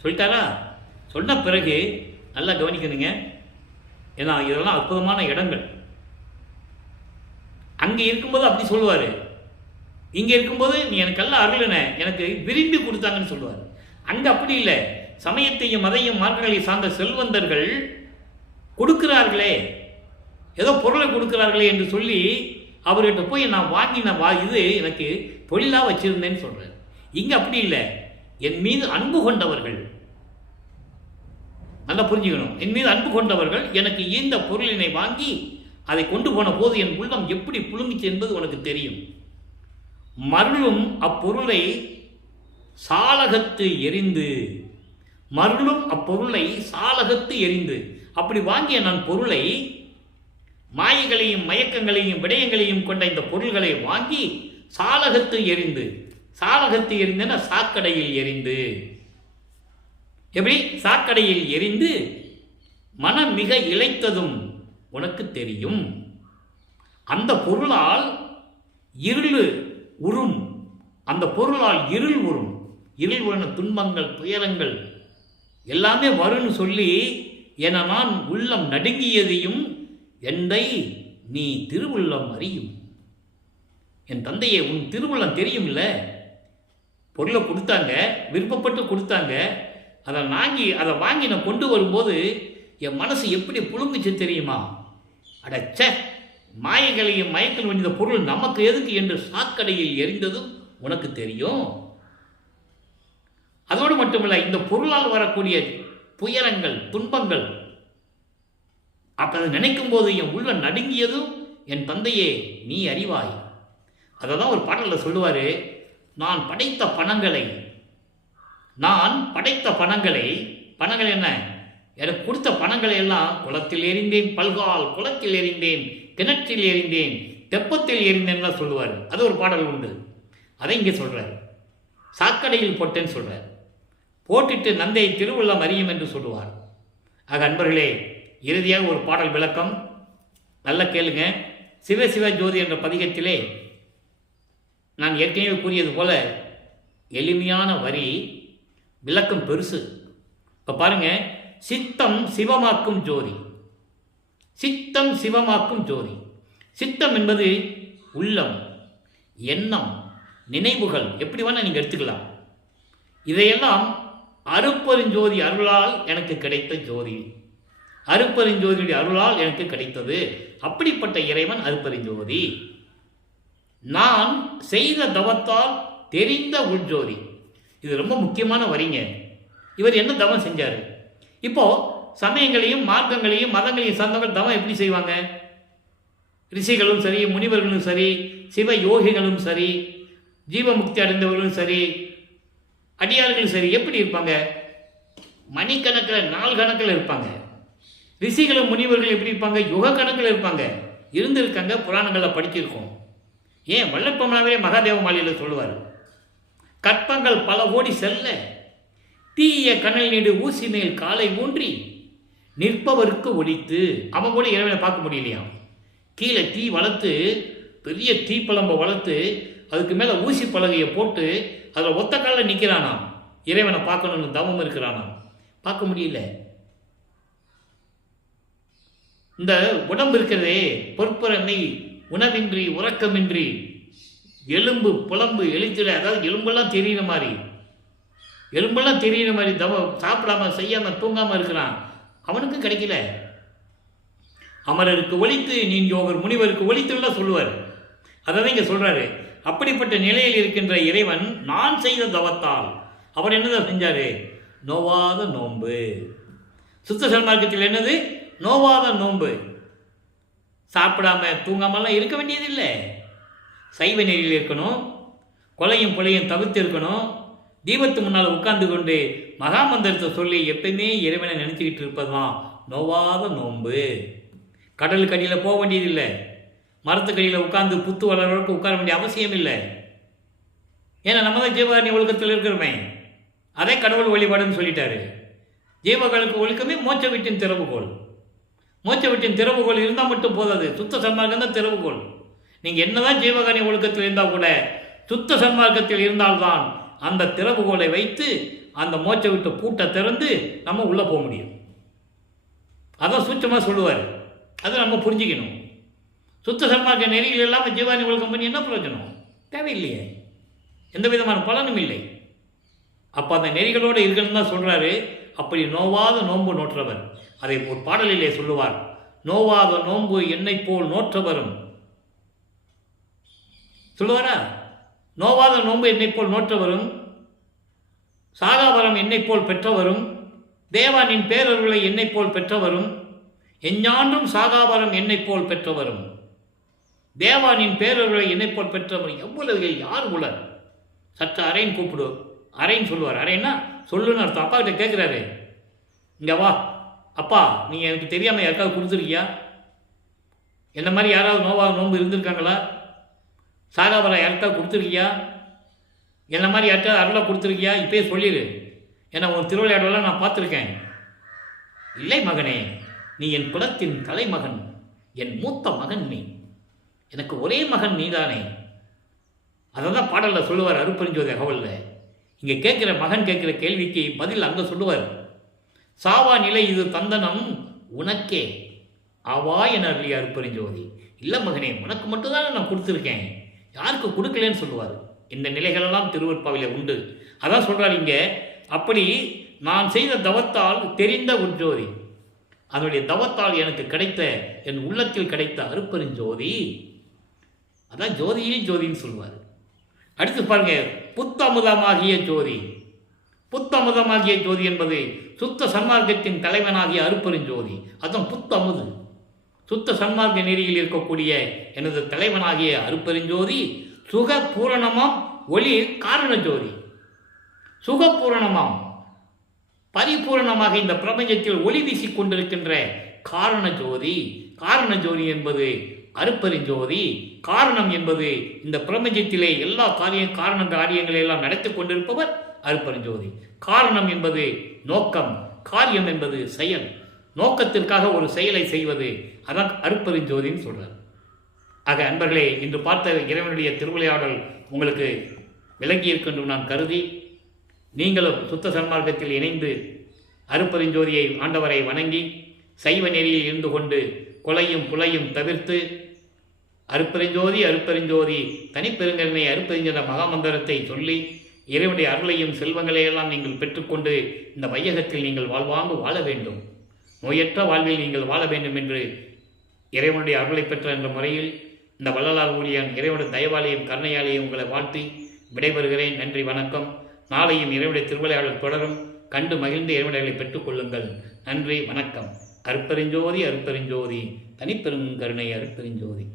சொல்லிட்டாரா. சொன்ன பிறகு நல்லா கவனிக்கணுங்க, ஏன்னா இதெல்லாம் அற்புதமான இடங்கள். அங்கே இருக்கும்போது அப்படி சொல்லுவார், இங்கே இருக்கும்போது நீ எனக்கெல்லாம் அருளின, எனக்கு விரும்பி கொடுத்தாங்கன்னு சொல்லுவார். அங்கே அப்படி இல்லை. சமயத்தையும் மதையும் மார்க்கங்களையும் சார்ந்த செல்வந்தர்கள் கொடுக்கிறார்களே, ஏதோ பொருளை கொடுக்கிறார்களே என்று சொல்லி அவர்கிட்ட போய் நான் வாங்கின இது எனக்கு தொழிலாக வச்சிருந்தேன்னு சொல்கிறேன். இங்கே அப்படி இல்லை. என் மீது அன்பு கொண்டவர்கள், நல்லா புரிஞ்சுக்கணும், என் மீது அன்பு கொண்டவர்கள் எனக்கு ஈந்த பொருளினை வாங்கி அதை கொண்டு போன போது என் உள்ளம் எப்படி புழுங்கிச்சு என்பது உனக்கு தெரியும். மருளும் அப்பொருளை சாலகத்து எரிந்து, மருளும் அப்பொருளை சாலகத்து எரிந்து. அப்படி வாங்கிய நான் பொருளை, மாயைகளையும் மயக்கங்களையும் விடயங்களையும் கொண்ட இந்த பொருள்களை வாங்கி சாலகத்து எரிந்து. சாலகத்து எரிந்துன்னா சாக்கடையில் எரிந்து. எப்படி? சாக்கடையில் எரிந்து மனம் மிக இளைத்ததும் உனக்கு தெரியும். அந்த பொருளால் இருள் உறும். அந்த பொருளால் இருள் உறும். இருள் உருன துன்பங்கள், துயரங்கள் எல்லாமே வரும்னு சொல்லி என நான் உள்ளம் நடுங்கியதையும் என்னை நீ திருவுள்ளம் அறியும். என் தந்தையே, உன் திருவுள்ளம் தெரியும் இல்லை? பொருளை கொடுத்தாங்க, விருப்பப்பட்டு கொடுத்தாங்க. அதை வாங்கி நான் கொண்டு வரும்போது என் மனசு எப்படி புழுங்குச்சு தெரியுமா? அடச்ச, மாயைகளையும் மயக்கல் வேண்டிய பொருள் நமக்கு எதுக்கு என்று சாக்கடையில் எரிந்ததும் உனக்கு தெரியும். அதோடு மட்டுமல்ல, இந்த பொருளால் வரக்கூடிய துயரங்கள், துன்பங்கள், அப்போ அதை நினைக்கும் போது என் உள்ள நடுங்கியதும் என் தந்தையே நீ அறிவாய். அதை தான் ஒரு பாடலில் சொல்லுவார், நான் படைத்த பணங்கள் என்ன, எனக்கு கொடுத்த பணங்களை எல்லாம் குளத்தில் எறிந்தேன், பல்கால் குளத்தில் எறிந்தேன், கிணற்றில் எறிந்தேன், தெப்பத்தில் எறிந்தேன்லாம் சொல்லுவார். அது ஒரு பாடல் உண்டு. அதை இங்கே சொல்கிறார். சாக்கடையில் போட்டேன்னு சொல்கிறார். போட்டுட்டு நந்தை திருவுள்ளம் அறியும் என்று சொல்லுவார். ஆக அன்பர்களே, இறுதியாக ஒரு பாடல் விளக்கம் நல்லா கேளுங்க. சிவ சிவ ஜோதி என்ற பதிகத்திலே நான் ஏற்கனவே கூறியது போல எளிமையான வரி, விளக்கம் பெருசு. இப்போ பாருங்க, சித்தம் சிவமாக்கும் ஜோதி. சித்தம் சிவமாக்கும் ஜோதி. சித்தம் என்பது உள்ளம், எண்ணம், நினைவுகள், எப்படி வேணால் நீங்கள் எடுத்துக்கலாம். இதையெல்லாம் அருட்பெருஞ்சோதி அருளால் எனக்கு கிடைத்த ஜோதி. அருட்பெருஞ்சோதியுடைய அருளால் எனக்கு கிடைத்தது. அப்படிப்பட்ட இறைவன் அருட்பெருஞ்சோதி. நான் செய்த தவத்தால் தெரிந்த உள்ஜோதி. இது ரொம்ப முக்கியமான வரிங்க. இவர் என்ன தவம் செஞ்சார்? இப்போ சமயங்களையும் மார்க்கங்களையும் மதங்களையும் சார்ந்தவர்கள் தவம் எப்படி செய்வாங்க? ரிஷிகளும் சரி, முனிவர்களும் சரி, சிவ யோகிகளும் சரி, ஜீவமுக்தி அடைந்தவர்களும் சரி, அடியார்களும் சரி, எப்படி இருப்பாங்க? மணிக்கணக்கில், நாள் கணக்கில் இருப்பாங்க. ரிஷிகளும் முனிவர்கள் எப்படி இருப்பாங்க? யுக கணக்கில் இருப்பாங்க. இருந்திருக்காங்க, புராணங்களில் படிச்சிருக்கோம். ஏன் வல்லப்பமனாவே மகாதேவ மாலையில் சொல்லுவார், கற்பங்கள் பல கோடி செல்ல தீய கனல் நீடு ஊசி மேல் காலை ஊன்றி நிற்பவருக்கு ஒழித்து. அவன் கூட இறைவனை பார்க்க முடியலையாம். கீழே தீ வளர்த்து, பெரிய தீப்பழம்பை வளர்த்து, அதுக்கு மேலே ஊசி பலகையை போட்டு அதில் ஒத்த காலில் நிற்கிறானாம். இறைவனை பார்க்கணுன்னு தவம் இருக்கிறானாம். பார்க்க முடியல. இந்த உடம்பு இருக்கிறதே, பொற்புறமை, உணவின்றி உறக்கமின்றி, எலும்பு புலம்பு எழுத்துல, அதாவது எலும்பெல்லாம் தெரிகிற மாதிரி, தவம் சாப்பிடாம செய்யாமல் தூங்காமல் இருக்கிறான். அவனுக்கு கிடைக்கல. அமரருக்கு ஒழித்து நீ யோகர் முனிவருக்கு ஒழித்துலாம் சொல்லுவார். அதை இங்கே சொல்கிறாரு. அப்படிப்பட்ட நிலையில் இருக்கின்ற இறைவன் நான் செய்த தவத்தால் அவர் என்னதான் செஞ்சார்? நோவாத நோன்பு. சுத்த சன்மார்க்கத்தில் என்னது? நோவாத நோன்பு. சாப்பிடாம தூங்காமலாம் இருக்க வேண்டியதில்லை. சைவ நெறியில் இருக்கணும். கொலையும் கொலையும் தவிர்த்து இருக்கணும். தீபத்து முன்னால் உட்கார்ந்து கொண்டு மகாமந்திரத்தை சொல்லி எப்பயுமே இறைவனை நினச்சிக்கிட்டு இருப்பதுதான் நோவாத நோன்பு. கடலுக்கு அடியில் போக வேண்டியதில்லை. மரத்துக்கடியில் உட்கார்ந்து புத்து வளர்றவருக்கு உட்கார வேண்டிய அவசியம் இல்லை. ஏன்னா நம்ம தான் ஜீவகாரணி ஒழுக்கத்தில் இருக்கிறோமே. அதே கடவுள் வழிபாடுன்னு சொல்லிட்டாரு. ஜீவகளுக்கு ஒழுக்கமே மோட்ச வீட்டின் திறவுகோல். மோட்ச வீட்டின் திறவுகோல் இருந்தால் மட்டும் போதாது. சுத்த சன்மார்க்கம் தான் திறவுகோல். நீங்கள் என்னதான் ஜீவகாரணி ஒழுக்கத்தில் இருந்தால் கூட சுத்த சன்மார்க்கத்தில் இருந்தால்தான் அந்த திறவுகோலை வைத்து அந்த மோட்ச விட்டு பூட்டை திறந்து நம்ம உள்ளே போக முடியும். அதான் சூட்சமாக சொல்லுவார். அதை நம்ம புரிஞ்சுக்கணும். சுத்த சன்மார்க்க நெறியில் இல்லாமல் ஜீவானி ஒழுக்கம் பண்ணி என்ன பிரயோஜனம்? தேவையில்லையே, எந்த விதமான பலனும் இல்லை. அப்போ அந்த நெறிகளோடு இருக்கணும்னு தான் சொல்கிறாரு. அப்படி நோவாத நோன்பு நோற்றவர். அதை ஒரு பாடலிலே சொல்லுவார். நோவாத நோன்பு என்னை போல் நோற்றவரும் சொல்லுவாரா? நோவாத நோன்பு என்னை போல் நோற்றவரும், சாகாவரம் என்னை போல் பெற்றவரும், தேவானின் பேரருளை என்னை போல் பெற்றவரும், எஞ்ஞான்றும் சாகாவரம் என்னை போல் பெற்றவரும், தேவானின் பேரருளை என்னை போல் பெற்றவரும் எவ்வளவு யார் உலர்? சற்று அரைன்னு கூப்பிடு. அரைன்னு சொல்லுவார். அரைன்னா சொல்லுன்னு அர்த்தம். அப்பா கிட்ட கேட்குறாரு, இங்கே வா அப்பா, நீங்கள் எனக்கு தெரியாமல் யாருக்காவது கொடுத்துருக்கியா? என்ன மாதிரி யாராவது நோன்பு இருந்திருக்காங்களா? சாகாவரா யாருக்காவது கொடுத்துருக்கியா? என்ன மாதிரி யாருக்காவது அருளாக கொடுத்துருக்கியா? இப்போயே சொல்லிடு, ஏன்னா உன் திருவிளையாடலாம் நான் பார்த்துருக்கேன். இல்லை மகனே, நீ என் குலத்தின் தலைமகன், என் மூத்த மகன் நீ, எனக்கு ஒரே மகன் நீதானே. அதை தான் பாடலில் சொல்லுவார் அருட்பெருஞ்சோதி அகவலில். இங்கே கேட்குற மகன் கேட்குற கேள்விக்கு பதில் அங்கே சொல்லுவார். சாவா நிலை இது தந்தனம் உனக்கே ஆவா என அருளிய அருட்பெருஞ்சோதி. இல்லை மகனே, உனக்கு மட்டும்தானே நான் கொடுத்துருக்கேன், யாருக்கு கொடுக்கலன்னு சொல்லுவார். இந்த நிலைகளெல்லாம் திருவருட்பாவிலே உண்டு. அதான் சொல்கிறார் இங்கே, அப்படி நான் செய்த தவத்தால் தெரிந்த உட்ஜோதி, அதனுடைய தவத்தால் எனக்கு கிடைத்த, என் உள்ளத்தில் கிடைத்த அருட்பெருஞ்சோதி, அதான் ஜோதியில் ஜோதின்னு சொல்லுவார். அடுத்து பாருங்க, புத்தமுதமாகிய ஜோதி. புத்தமுதமாகிய ஜோதி என்பது சுத்த சன்மார்க்கத்தின் தலைவனாகிய அருட்பெருஞ்சோதி. அதுதான் புத்தமுது. சுத்த சன்மார்க்க நெறியில் இருக்கக்கூடிய எனது தலைவனாகிய அருட்பெருஞ்சோதி சுக பூரணமாம் ஒளி காரண ஜோதி. சுகபூரணமாம் பரிபூரணமாக இந்த பிரபஞ்சத்தில் ஒளி வீசிக் கொண்டிருக்கின்ற காரண ஜோதி. காரண ஜோதி என்பது அருட்பெருஞ்சோதி. காரணம் என்பது இந்த பிரபஞ்சத்திலே எல்லா காரியங்களை எல்லாம் நடத்தி கொண்டிருப்பவர் அருட்பெருஞ்சோதி. காரணம் என்பது நோக்கம், காரியம் என்பது செயல். நோக்கத்திற்காக ஒரு செயலை செய்வது, அதான் அருட்பெருஞ்சோதின்னு சொல்றார். ஆக அன்பர்களே, இன்று பார்த்த இறைவனுடைய திருவிளையாடல் உங்களுக்கு விளங்கி இருக்கின்ற நான் கருதி, நீங்களும் சுத்த சன்மார்க்கத்தில் இணைந்து அருட்பெருஞ்சோதியை ஆண்டவரை வணங்கி சைவ நெறியில் இருந்து கொண்டு கொலையும் புலையும் தவிர்த்து அருட்பெருஞ்சோதி அருட்பெருஞ்சோதி தனிப்பெருங்கருணை அருட்பெருஞ்சோதி மகாமந்திரத்தை சொல்லி இறைவனுடைய அருளையும் செல்வங்களையெல்லாம் நீங்கள் பெற்றுக்கொண்டு இந்த வையகத்தில் நீங்கள் வாழ்வாங்கு வாழ வேண்டும், நோயற்ற வாழ்வில் நீங்கள் வாழ வேண்டும் என்று இறைவனுடைய அருளை பெற்ற என்ற முறையில் இந்த வள்ளலார் ஊழியன் இறைவனுடைய தயவாலையும் கருணையாலையும் உங்களை வாழ்த்தி விடைபெறுகிறேன். நன்றி, வணக்கம். நாளையும் இறைவனுடைய திருவிளையாடல் தொடரும். கண்டு மகிழ்ந்து இறைவனைகளை பெற்றுக்கொள்ளுங்கள். நன்றி, வணக்கம். அருட்பெருஞ்சோதி அருட்பெருஞ்சோதி தனிப்பெருங்கருணை அருட்பெருஞ்சோதி.